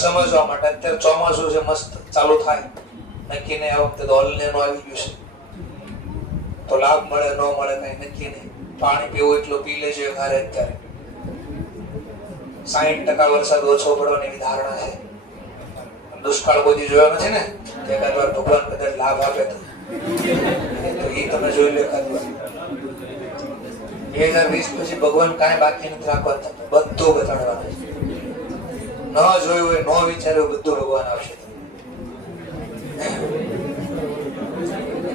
સમજવા માટે અત્યારે ચોમાસું છે, મસ્ત ચાલુ થાય, નક્કી નહીં. આ વખતે તો ઓલનેનો આવી ગયું છે, તો લાભ મળે ન મળે કઈ નક્કી નહીં. પાણી પીવું એટલું પી લેજો ઘરે. અત્યારે 60% વરસાદ ઓછો પડવાની એવી ધારણા છે. દુષ્કાળ કોઈ જોયો નથી ને, એકાદ વાર ભગવાન કદાચ લાભ આપે તો એ તમે જોઈ લો. એકાદ વાર 2020 પછી ભગવાન કાંઈ બાકી નથી રાખવા, બધું બતાડવાનું. ન જોયું હોય, ન વિચાર્યું, બધું ભગવાન આવશે.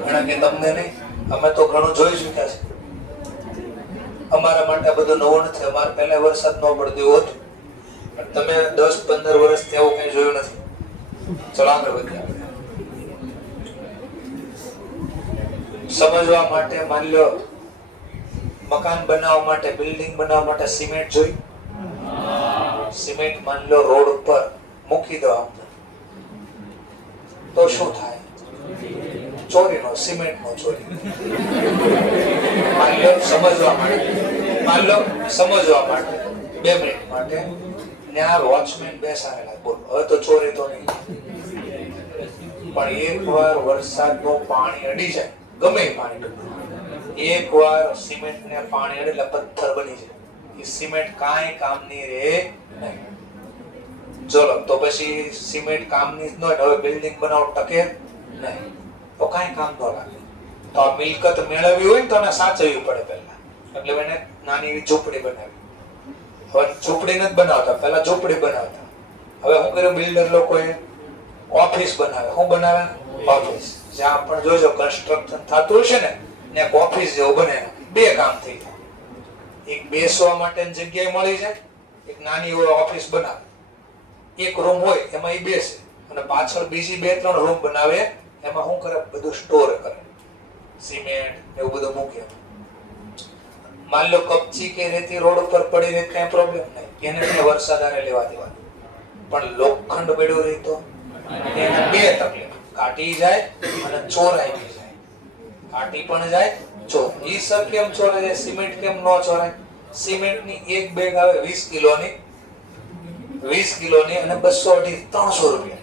ઘણા કે તમને નહીં, અમે તો ઘણું જોઈ ચૂક્યા છે. અમારા માટે બધું નવું નથી. અમારે પહેલા વરસાદ ન પડતો એવું હતું, તમે 10-15 વર્ષથી આવું કઈ જોયું નથી. ચલો આગળ વધીએ. સમજવા માટે માની લો મકાન બનાવવા માટે, બિલ્ડિંગ બનાવવા માટે સિમેન્ટ જોઈ. સિમેન્ટ માની લો રોડ ઉપર મૂકી દો તો શું થાય? ચોરીનો, સિમેન્ટનો ચોરી. માની લો સમજવા માટે 2 મિનિટ માટે ત્યાં વોચમેન બેસાડેલા, બોલો હવે તો ચોરી તો નહીં. પણ એકવાર વરસાદનું પાણી અડી જાય, ગમે પાણી, એકવાર સિમેન્ટને પાણી અડે એટલે પથ્થર બની જાય. એ સિમેન્ટ કાંઈ કામની રહે નહીં. ચલો તો પછી સિમેન્ટ કામની જ ન હોય, હવે બિલ્ડિંગ બનાવો ટકે નહીં, તો કાંઈ કામ ન લાગે. તો આ મિલકત મેળવવી હોય ને તો એને સાચવવી પડે પહેલા. એટલે એને નાની એવી ઝૂંપડી બનાવી. હવે ઝૂંપડી નથી બનાવતા, પહેલા ઝૂંપડી બનાવતા. હવે શું કર્યું બિલ્ડર લોકોએ? ઓફિસ બનાવે. શું બનાવે? ઓફિસ. જ્યાં પણ જોજો કન્સ્ટ્રક્શન થતું હશે ને ત્યાં ઓફિસ જેવું બને. બે કામ થઈ જાય. એક બેસવા માટેની જગ્યાએ મળી જાય, એક નાની ઓફિસ બનાવે. એક રૂમ હોય એમાં એ બેસે અને પાછળ બીજી 2-3 રૂમ બનાવે. એમાં શું કરે? બધું સ્ટોર કરે, સિમેન્ટ એવું બધું મૂકે. માન લો કપચી કે રેતી રોડ ઉપર પડી રહે કઈ પ્રોબ્લેમ નહીં, એને પણ વરસાદ આને લેવા દેવાનું. પણ લોખંડ પડ્યું રહી તો એને બે તકલીફ, કાટી જાય અને ચોરાઈ બી જાય. કાટી પણ જાય, ચોર. ઈ સર કેમ ચોરાય જાય? સિમેન્ટ કેમ ન ચોરાય? સિમેન્ટની એક બેગ આવે 20 કિલોની, 20 કિલોની અને 200-300 રૂપિયા.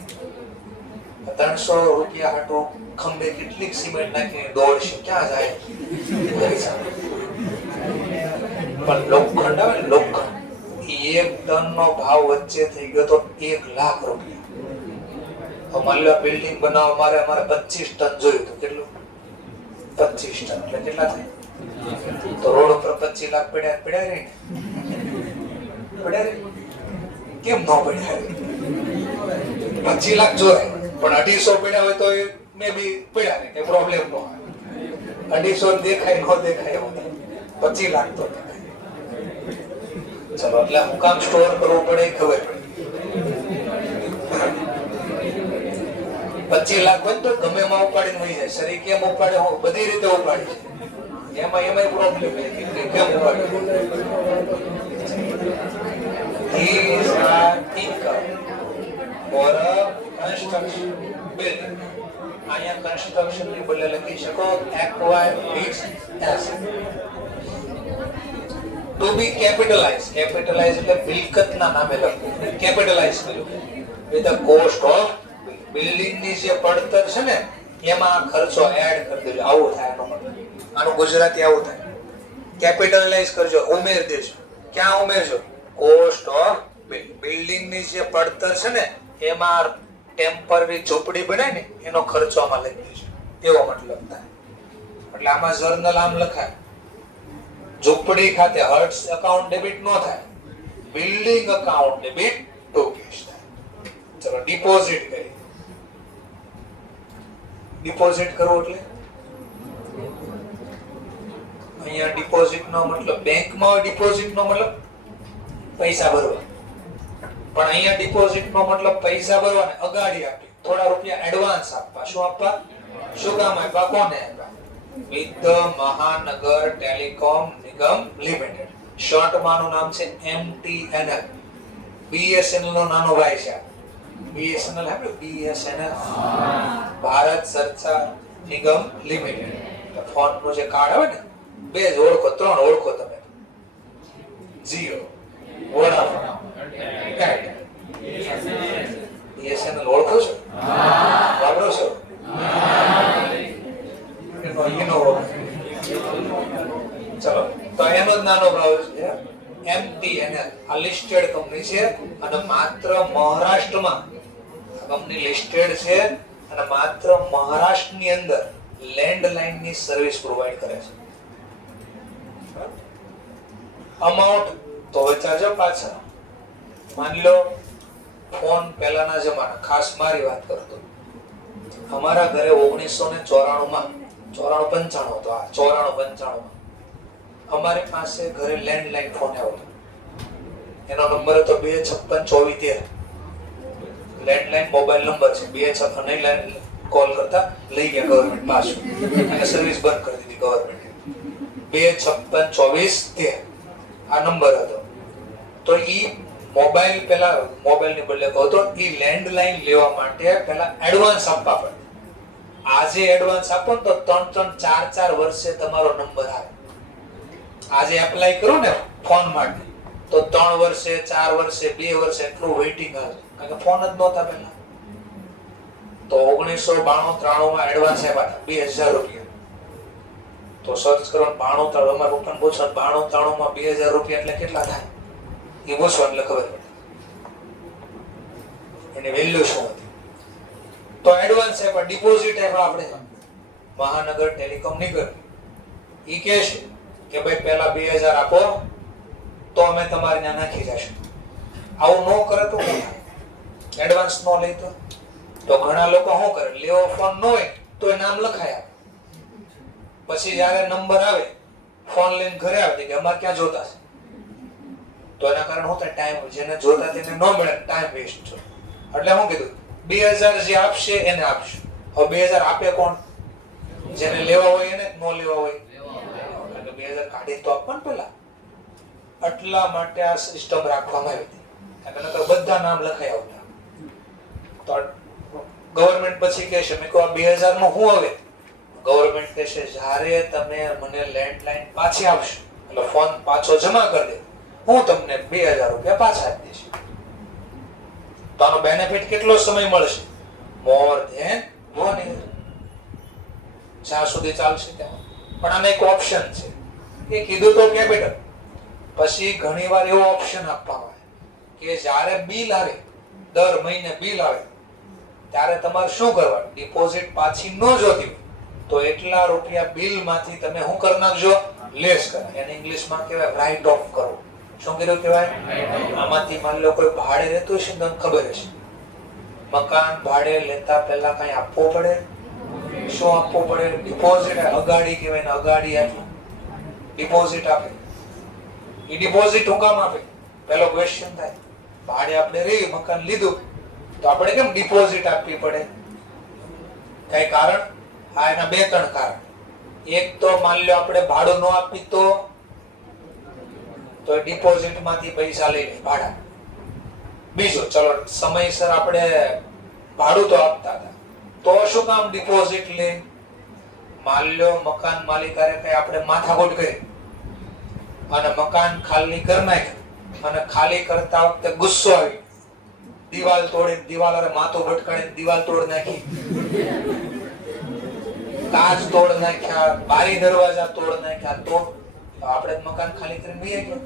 300 રૂપિયા હાટો ખંભે કેટલીક સિમેન્ટ નાખીને દોડશે, ક્યાં જાય? પણ લોખંડ આવે ને, લોખંડ, 1 ટનનો ભાવ વચ્ચે થઈ ગયો તો 1 લાખ રૂપિયા. માની લો બિલ્ડિંગ બનાવવા અમારે 25 ટન જોયું તો કેટલું? 25 ટન એટલે કેટલા થાય? તો રોડ ઉપર 25 લાખ પડ્યા રહી ને? પડ્યા રહી? કેમ ન પડ્યા રહી? 25 લાખ જોય પણ 250 પડ્યા હોય તો મે બી પડ્યા રહે, પ્રોબ્લેમ ન હોય. 250 દેખાય ન દેખાય એવું નહીં, 25 લાખ તો દેખાય. ચલો, એટલે હું કામ સ્ટોર કરવું પડે ખબર પડે. 25 લાખ હોય તો ગમે એમાં ઉપાડીને વહી જાય. શરીર કેમ ઉપાડે? બધી રીતે ઉપાડી છે. એમાં પ્રોબ્લેમ કેમ ઉપાડે? These are income for a construction building. અહીંયા કન્સ્ટ્રક્શન ની બદલે લખી શકો acquire fixed asset. To be capitalized. Capitalize એટલે મિલકતના નામે લખવું. Capitalize કર્યું with the cost of building ની જે પડતર છે ને એમાં ખર્ચો એડ કરી દેજો. આવું થાય આનું ગુજરાતી આવું થાય. કેપિટલાઇઝ કરજો, ઉમેર દેજો. ક્યાં ઉમેરજો? કોસ્ટ ઓફ બિલ્ડિંગ ની જે પડતર છે ને એમાં ટેમ્પરરી ઝૂંપડી બને ને એનો ખર્ચો આમાં લખી દેજો. એવો મતલબ થાય. એટલે આમાં જર્નલ આમ લખાય, ઝૂંપડી ખાતે હર્ટ્સ અકાઉન્ટ ડેબિટ નો થાય, building account debit to cash થાય. ચલો ડિપોઝિટ કરી. ડિપોઝિટ કરવો એટલે અહીંયા ડિપોઝિટ નો મતલબ બેંકમાં, ડિપોઝિટ નો મતલબ પૈસા ભરવા. પણ અહીંયા ડિપોઝિટ નો મતલબ પૈસા ભરવાને અગાડી આપી, થોડા રૂપિયા એડવાન્સ આપવા. શું આપવા? શું કામ આપ્યા? કોને આપ્યા? વિથ મહાનગર ટેલિકોમ નિગમ લિમિટેડ. શોર્ટમાં નું નામ છે MTNL. BSNL નો નાનો ભાઈ છે. BSNL આપણે BSNL ભારત સંચાર નિગમ લિમિટેડ. ફોન નું જે કાર્ડ આવે ને, 2 જ ઓળખો, 3 ઓળખો તમે. Jio, Vodafone, Airtel. BSNL ઓળખો છો? વાપરો છો? ચલો, તો એનો જ નાનો ભાવ છે MTNL. આ લિસ્ટેડ કંપની છે અને માત્ર મહારાષ્ટ્રમાં કંપની લિસ્ટેડ છે અને માત્ર મહારાષ્ટ્રની અંદર લેન્ડલાઇન ની સર્વિસ પ્રોવાઇડ કરે છે. અમાઉન્ટ તો વિચારજો પાછળ. માની લો ફોન પહેલાના જમાના, ખાસ મારી વાત કરતો, અમારા ઘરે 1994 હતો. આ 94-95 અમારી પાસે ઘરે લેન્ડલાઇન ફોન આવ્યો. એનો નંબર હતો 256-2413. લેન્ડલાઇન મોબાઈલ નંબર છે. 256 નહીં કોલ કરતા લઈ ગયા ગવર્મેન્ટ પાછું અને સર્વિસ બંધ કરી દીધી ગવર્મેન્ટ. 256-2413 આ નંબર હતો. તો ઈ મોબાઈલ પેલા મોબાઈલ ની બદલે કહો તો ઈ લેન્ડલાઇન લેવા માટે પેલા એડવાન્સ આપવા પડે. આજે એડવાન્સ આપો ને તો 3-4 વર્ષે તમારો નંબર આવે. આજે એપ્લાય કરો ને ફોન માટે તો 3 વર્ષે, 4 વર્ષે, 2 વર્ષે એટલું વેઇટિંગ આવે. કારણ કે ફોન જ નહોતા પહેલા. તો 1992-93 માં એડવાન્સ આપ્યા હતા 2000 રૂપિયા. તો સર્ચ કરો 92-93 માં રૂપિયા પૂછો, 92-93 માં 2000 રૂપિયા એટલે કેટલા થાય એ પૂછો એટલે ખબર પડે એની વેલ્યુ શું હતી. તો એડવાન્સ આપ્યા, ડિપોઝિટ આપ્યા આપણે મહાનગર ટેલિકોમ નિગમ. ઈ કે છે કે ભાઈ પહેલા 2000 આપો તો અમે તમારે ત્યાં નાખી જશું. આવું ન કરે તો શું થાય? એડવાન્સ ન લે તો ઘણા લોકો શું કરે, લેવો ફોન ન હોય તો એ નામ લખાય આપે. પછી જયારે નંબર આવે, ફોન લઈને ઘરે આવે કે અમારે ક્યાં જોતા છે, તો એના કારણે શું થાય, ટાઈમ જેને જોતા તેને ન મળે, ટાઈમ વેસ્ટ છે. એટલે હું કીધું 2000 જે આપશે એને આપશું. હવે 2000 આપે કોણ? જેને લેવા હોય એને, ન લેવા હોય 2000 કાઢી તો આપવાનું પેલા. એટલા માટે આ સિસ્ટમ રાખવામાં આવી હતી, કારણ કે બધા નામ લખાઈ આવતા. તો ગવર્મેન્ટ પછી કહેશે, મેં કહું આ 2000 નું શું હવે? ગવર્મેન્ટ કહેશે જ્યારે તમે મને લેન્ડલાઈન પાછી આપશો, એટલે ફોન પાછો જમા કરી દે, હું તમને 2000 રૂપિયા પાછા આપી દઈશ. તો આનો બેનિફિટ કેટલો સમય મળશે? More than 1 year. જ્યાં સુધી ચાલશે ત્યાં. પણ આને એક ઓપ્શન છે, એ કીધું તો કેપિટલ. પછી ઘણીવાર એવો ઓપ્શન આપવામાં આવે કે જ્યારે બિલ આવે, દર મહિને બિલ આવે, ત્યારે તમારે શું કરવાનું? ડિપોઝિટ પાછી ન જોતી તો એટલા રૂપિયા બિલ માંથી તમે શું કરી નાખજો? લેસ કરો. એને ઇંગ્લિશમાં કહેવાય રાઇટ ઓફ કરો. શું કીધું કહેવાય? આમાંથી માની લો કોઈ ભાડે રહેતું હશે ને, તમને ખબર હશે, મકાન ભાડે લેતા પહેલા કઈ આપવું પડે? શું આપવું પડે? ડિપોઝિટ. અગાડી કહેવાય ને, અગાડી આપી ડિપોઝિટ આપે. એ ડિપોઝિટ હું કામ આપે? પહેલો ક્વેશ્ચન થાય. ભાડે આપણે રહી મકાન લીધું તો આપણે કેમ ડિપોઝિટ આપવી પડે? કઈ કારણ? આ એના 2-3 કારણ. એક તો માની લો આપણે ભાડું ન આપી તો ડિપોઝિટ માંથી પૈસા લઈ લે ભાડા. બીજો, ચલો સમયસર આપણે ભાડું તો આપતા હતા તો શું કામ ડિપોઝિટ લે? માની લો મકાન માલિકારે કઈ આપણે માથાકૂટ કરી અને મકાન ખાલી કરી નાખ્યું, અને ખાલી કરતા વખતે ગુસ્સો આવી, દિવાલ તોડી, દિવાલ માથું ભટકાડી દિવાલ તોડ નાખી, કાચ તોડ નાખ્યા, બારી દરવાજા તોડ નાખ્યા, તો આપણે મકાન ખાલી કરીને વહી ગયા.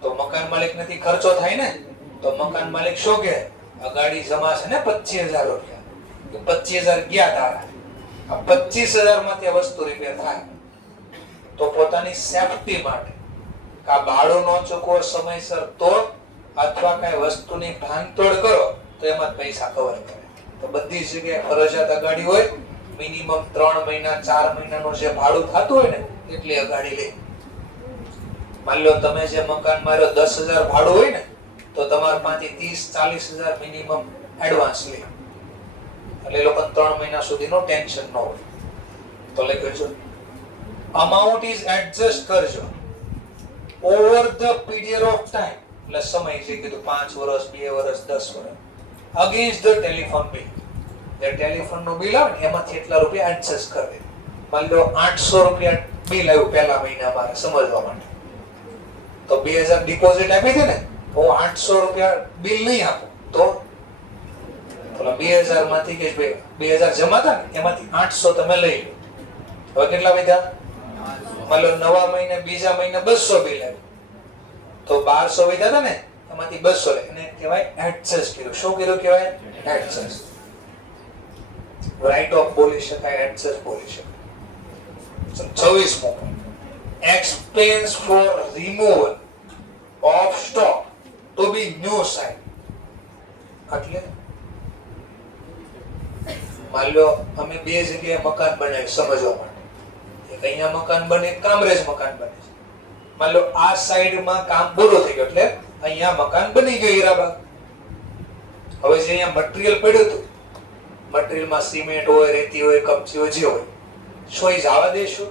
તો મકાન માલિક નથી ખર્ચો થાય ને. તો મકાન માલિક શું કે, અગાડી જમા છે ને 25000 રૂપિયા, 25000 ગયા તારા, આ 25000 માંથી વસ્તુ રિપેર થાય. તો પોતાની સેફટી માટે કા ભાડું નો ચૂકવો સમયસર તો, અથવા કઈ વસ્તુની ભાંગતોડ કરો તો એમાં પૈસા કવર કરે. તો બધી જગ્યાએ ફરજિયાત અગાડી હોય. મિનિમમ 3 મહિના 4 મહિનાનું જે ભાડું થતું હોય ને એટલી અગાડી લે. માની લો તમે જે મકાન માર્યો 10000 ભાડું હોય ને, તો તમારા પાસેથી 30-40 હજાર મિનિમમ એડવાન્સ લે. એટલે લોકો 3 મહિના સુધીનો ટેન્શન ન હોય. તો લખજો amount is adjust કરજો over the period of time. એટલે સમય જે કીધું 5 વર્ષ, 2 વર્ષ, 10 વર્ષ, against the telephone bill. જે ટેલિફોન નું બિલ આવે ને એમાંથી એટલા રૂપિયા એડજસ્ટ કરી દે. માની લો 800 રૂપિયા બિલ આવ્યું પહેલા મહિના, મારે સમજવા માટે. તો 2000 ડિપોઝિટ આપી છે ને, તો હું 800 રૂપિયા બિલ નહીં આપું તો 2000 માંથી કે 2000 જમા હતા ને એમાંથી 800 તમે લઈ લો. હવે કેટલા વધ્યા? માની લો નવા મહિને, બીજા મહિને 200 બિલ આવ્યું, તો 1200 વધ્યા હતા ને, એમાંથી 200 લે. એને કહેવાય એડજસ્ટ કર્યું. શું કર્યું કહેવાય? એડજસ્ટ. રાઇટ ઓફ બોલી શકાય, એડજસ્ટ બોલી શકાય. 26મો expense for removal of stock to be new site. એટલે માની લો અમે 2 જગ્યાએ મકાન બનાવ્યું સમજવા માટે. એક અહીંયા મકાન બને, કામરેજ મકાન બને છે. માની લો આ સાઈડમાં કામ પૂરું થઈ ગયું, એટલે અહીંયા મકાન બની ગયું હીરાબાગ. હવે જે અહીંયા મટીરીયલ પડ્યું હતું, મટીરીયલમાં સિમેન્ટ હોય, રેતી હોય, કપચી હોય, જે હોય, શું એ જવા દેશું?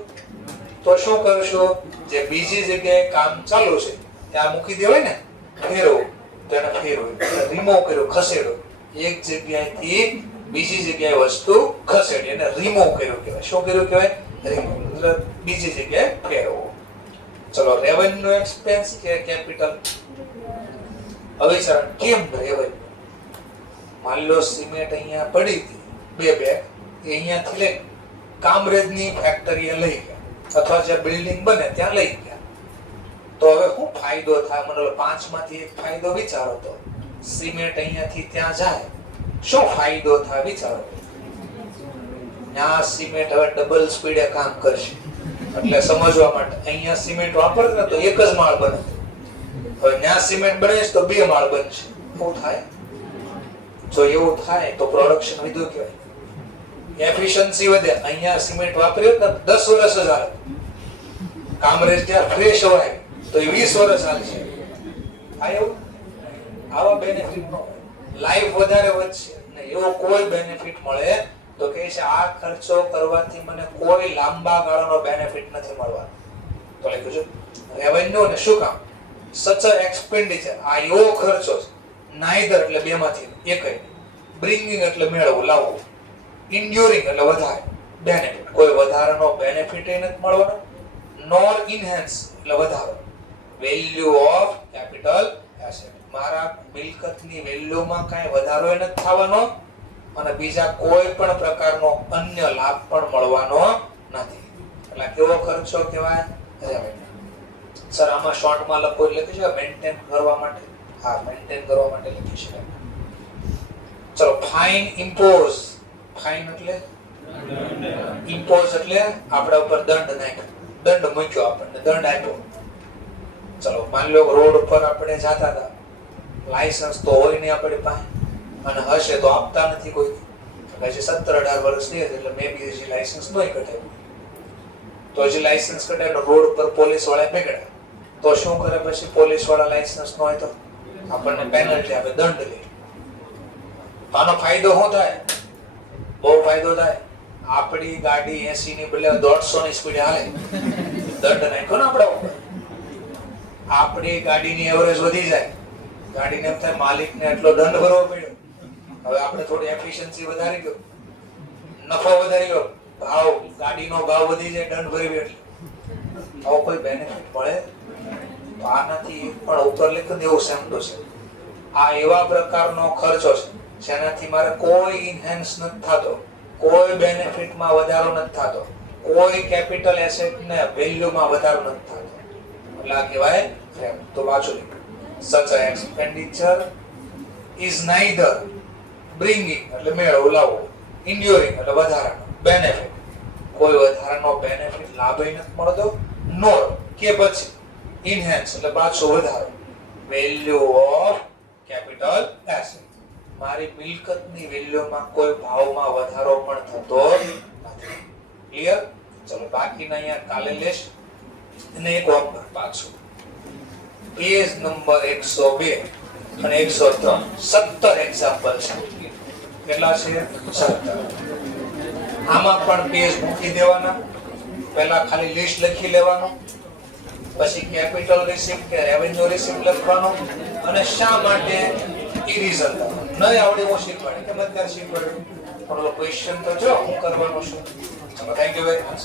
તો શું કરશો? જે બીજી જગ્યાએ કામ ચાલુ છે ત્યાં મૂકી દેવાય ને, ફેરવો, તો એને ફેરવો, રિમૂવ કર્યો, ખસેડો. એક જગ્યાએથી બીજી જગ્યાએ વસ્તુ ખસેડી એને રિમૂવ કર્યો કહેવાય. શું કર્યું કહેવાય? રિમૂવ. બીજી જગ્યાએ ફેરવો. ચલો, રેવન્યુ એક્સપેન્સ કે કેપિટલ? હવે સર કેમ રેવન્યુ? માની લો સિમેન્ટ અહીંયા પડી હતી 2 બેગ, અહીંયાથી લઈ કામરેજની ફેક્ટરીએ લઈ ગયા, અથવા જે બિલ્ડિંગ બને ત્યાં લઈ ગયા. તો હવે શું ફાયદો થાય? મને 5 માંથી એક ફાયદો વિચારો. તો સિમેન્ટ અહીંયાથી ત્યાં જાય, શું ફાયદો થાય વિચારો. આ સિમેન્ટ હવે ડબલ સ્પીડે કામ કરશે. એટલે સમજવા માટે અહીંયા સિમેન્ટ વાપરતા તો એક જ માળ બને, હવે ત્યાં સિમેન્ટ બને તો 2 માળ બનશે. એવું થાય? જો એવું થાય તો પ્રોડક્શન વધ્યું કહેવાય, એફિશિયન્સી વધે. અહીંયા સિમેન્ટ વાપર્યું તો 10 વર્ષ જ હાલે, કામરેજ ત્યાં ફ્રેશ હોય તો એ 20 વર્ષ હાલશે. આ એવું આવા બેનિફિટ નો લાઈફ વધારે વધશે ને એવો કોઈ બેનિફિટ મળે તો કહે છે આ ખર્ચો કરવાથી મને કોઈ લાંબા ગાળાનો બેનિફિટ નથી મળવાનો. તો લખ્યું છે રેવન્યુ ને શું કામ? સચ અ એક્સપેન્ડિચર, આ એવો ખર્ચો છે, નાઈધર એટલે બેમાંથી એકય, બ્રિંગિંગ એટલે મેળવવું, લાવવું, ઇન્ડ્યુરિંગ એટલે વધારે બેનિફિટ, કોઈ વધારાનો બેનિફિટ નથી મળવાનો, નોર ઇન્હેન્સ એટલે વધારો વેલ્યુ ઓફ કેપિટલ એસેટ, મારા મિલકતની વેલ્યુમાં કાંઈ વધારો નથી થવાનો અને બીજા કોઈ પણ પ્રકારનો અન્ય લાભ પણ મળવાનો નથી. એટલે કેવો ખર્ચો કહેવાય? રેવન્યુ. સર આમાં શોર્ટમાં લખો એટલે કે મેન્ટેન કરવા માટે, હા મેન્ટેન કરવા માટે લખી શકાય. ચલો ફાઇન ઇમ્પોઝ, ફાઇન એટલે ઇમ્પોઝ એટલે આપણા ઉપર દંડ નાખ્યો, દંડ મૂક્યો, આપણને દંડ આપ્યો. ચલો માની લો રોડ ઉપર આપણે જતા હતા, લાયસન્સ તો હોય નહીં આપણી પાસે અને હશે તો આપતા નથી કોઈ, હજી 17-18 વર્ષ નહીં એટલે મે બી હજી લાયસન્સ નહીં કઢાવ્યું, તો હજી લાયસન્સ કઢાવ્યું રોડ ઉપર પોલીસ વાળા પકડ્યા તો શું કરે? પછી પોલીસ વાળા લાયસન્સ ન હોય તો આપણને પેનલ્ટી આપે, દંડ લે. આનો ફાયદો શું થાય? બહુ ફાયદો થાય. આપણી ગાડી 80 ની બદલે 150 ની સ્પીડે હાલે, દંડ નાખ્યો ને આપણા ઉપર, આપણી ગાડીની એવરેજ વધી જાય, ગાડીને એમ થાય માલિકને એટલો દંડ ભરવો પડ્યો, હવે આપણે થોડી એફિશિયન્સી વધારી ગયો, નફો વધારી ગયો, ભાવ ગાડીનો ભાવ વધી જાય, દંડ ભરી એટલે આવો કોઈ બેનિફિટ મળે? તો આનાથી પણ ઉપર લખ્યું એવું સેમ ટુ સેમ આ એવા પ્રકારનો ખર્ચો છે જેનાથી મારે કોઈ ઇન્હેન્સ નથી થતો, કોઈ બેનિફિટમાં વધારો નથી થતો, કોઈ કેપિટલ એસેટને વેલ્યુમાં વધારો નથી થતો, એટલે આ કહેવાય રેવન્યુ. તો વાંચો such an expenditure is neither bringing એટલે મેળવો, લાવો, enduring એટલે વધારાનો બેનિફિટ, કોઈ વધારાનો બેનિફિટ લાભ નથી મળતો, nor કે પછી enhance એટલે પાછો વધારો વેલ્યુ ઓફ કેપિટલ એસેટ, મારી મિલકતની વેલ્યુમાં કોઈ ભાવમાં વધારો પણ થતો નથી. ક્લિયર? ચલો બાકીના અહીંયા કાલે લેશ અને એક હોમવર્ક પાછું પેજ નંબર 102 અને 103 17 એક્ઝામ્પલ છે. કેટલા છે? 17. આમાં પણ પેજ મૂકી દેવાના, પહેલા ખાલી લિસ્ટ લખી લેવાનું, પછી કેપિટલ રિસીપ્ટ કે રેવન્યુ રિસીપ્ટ લખવાનું અને શા માટે ઈ રીઝન કરવાનું. નહીં આવડે હું શીખવાડે કે મેં અત્યારે શીખવાડ્યું પણ ક્વેશ્ચન તો જો હું કરવાનો છું. ચલો થેન્ક યુ વેરી મચ.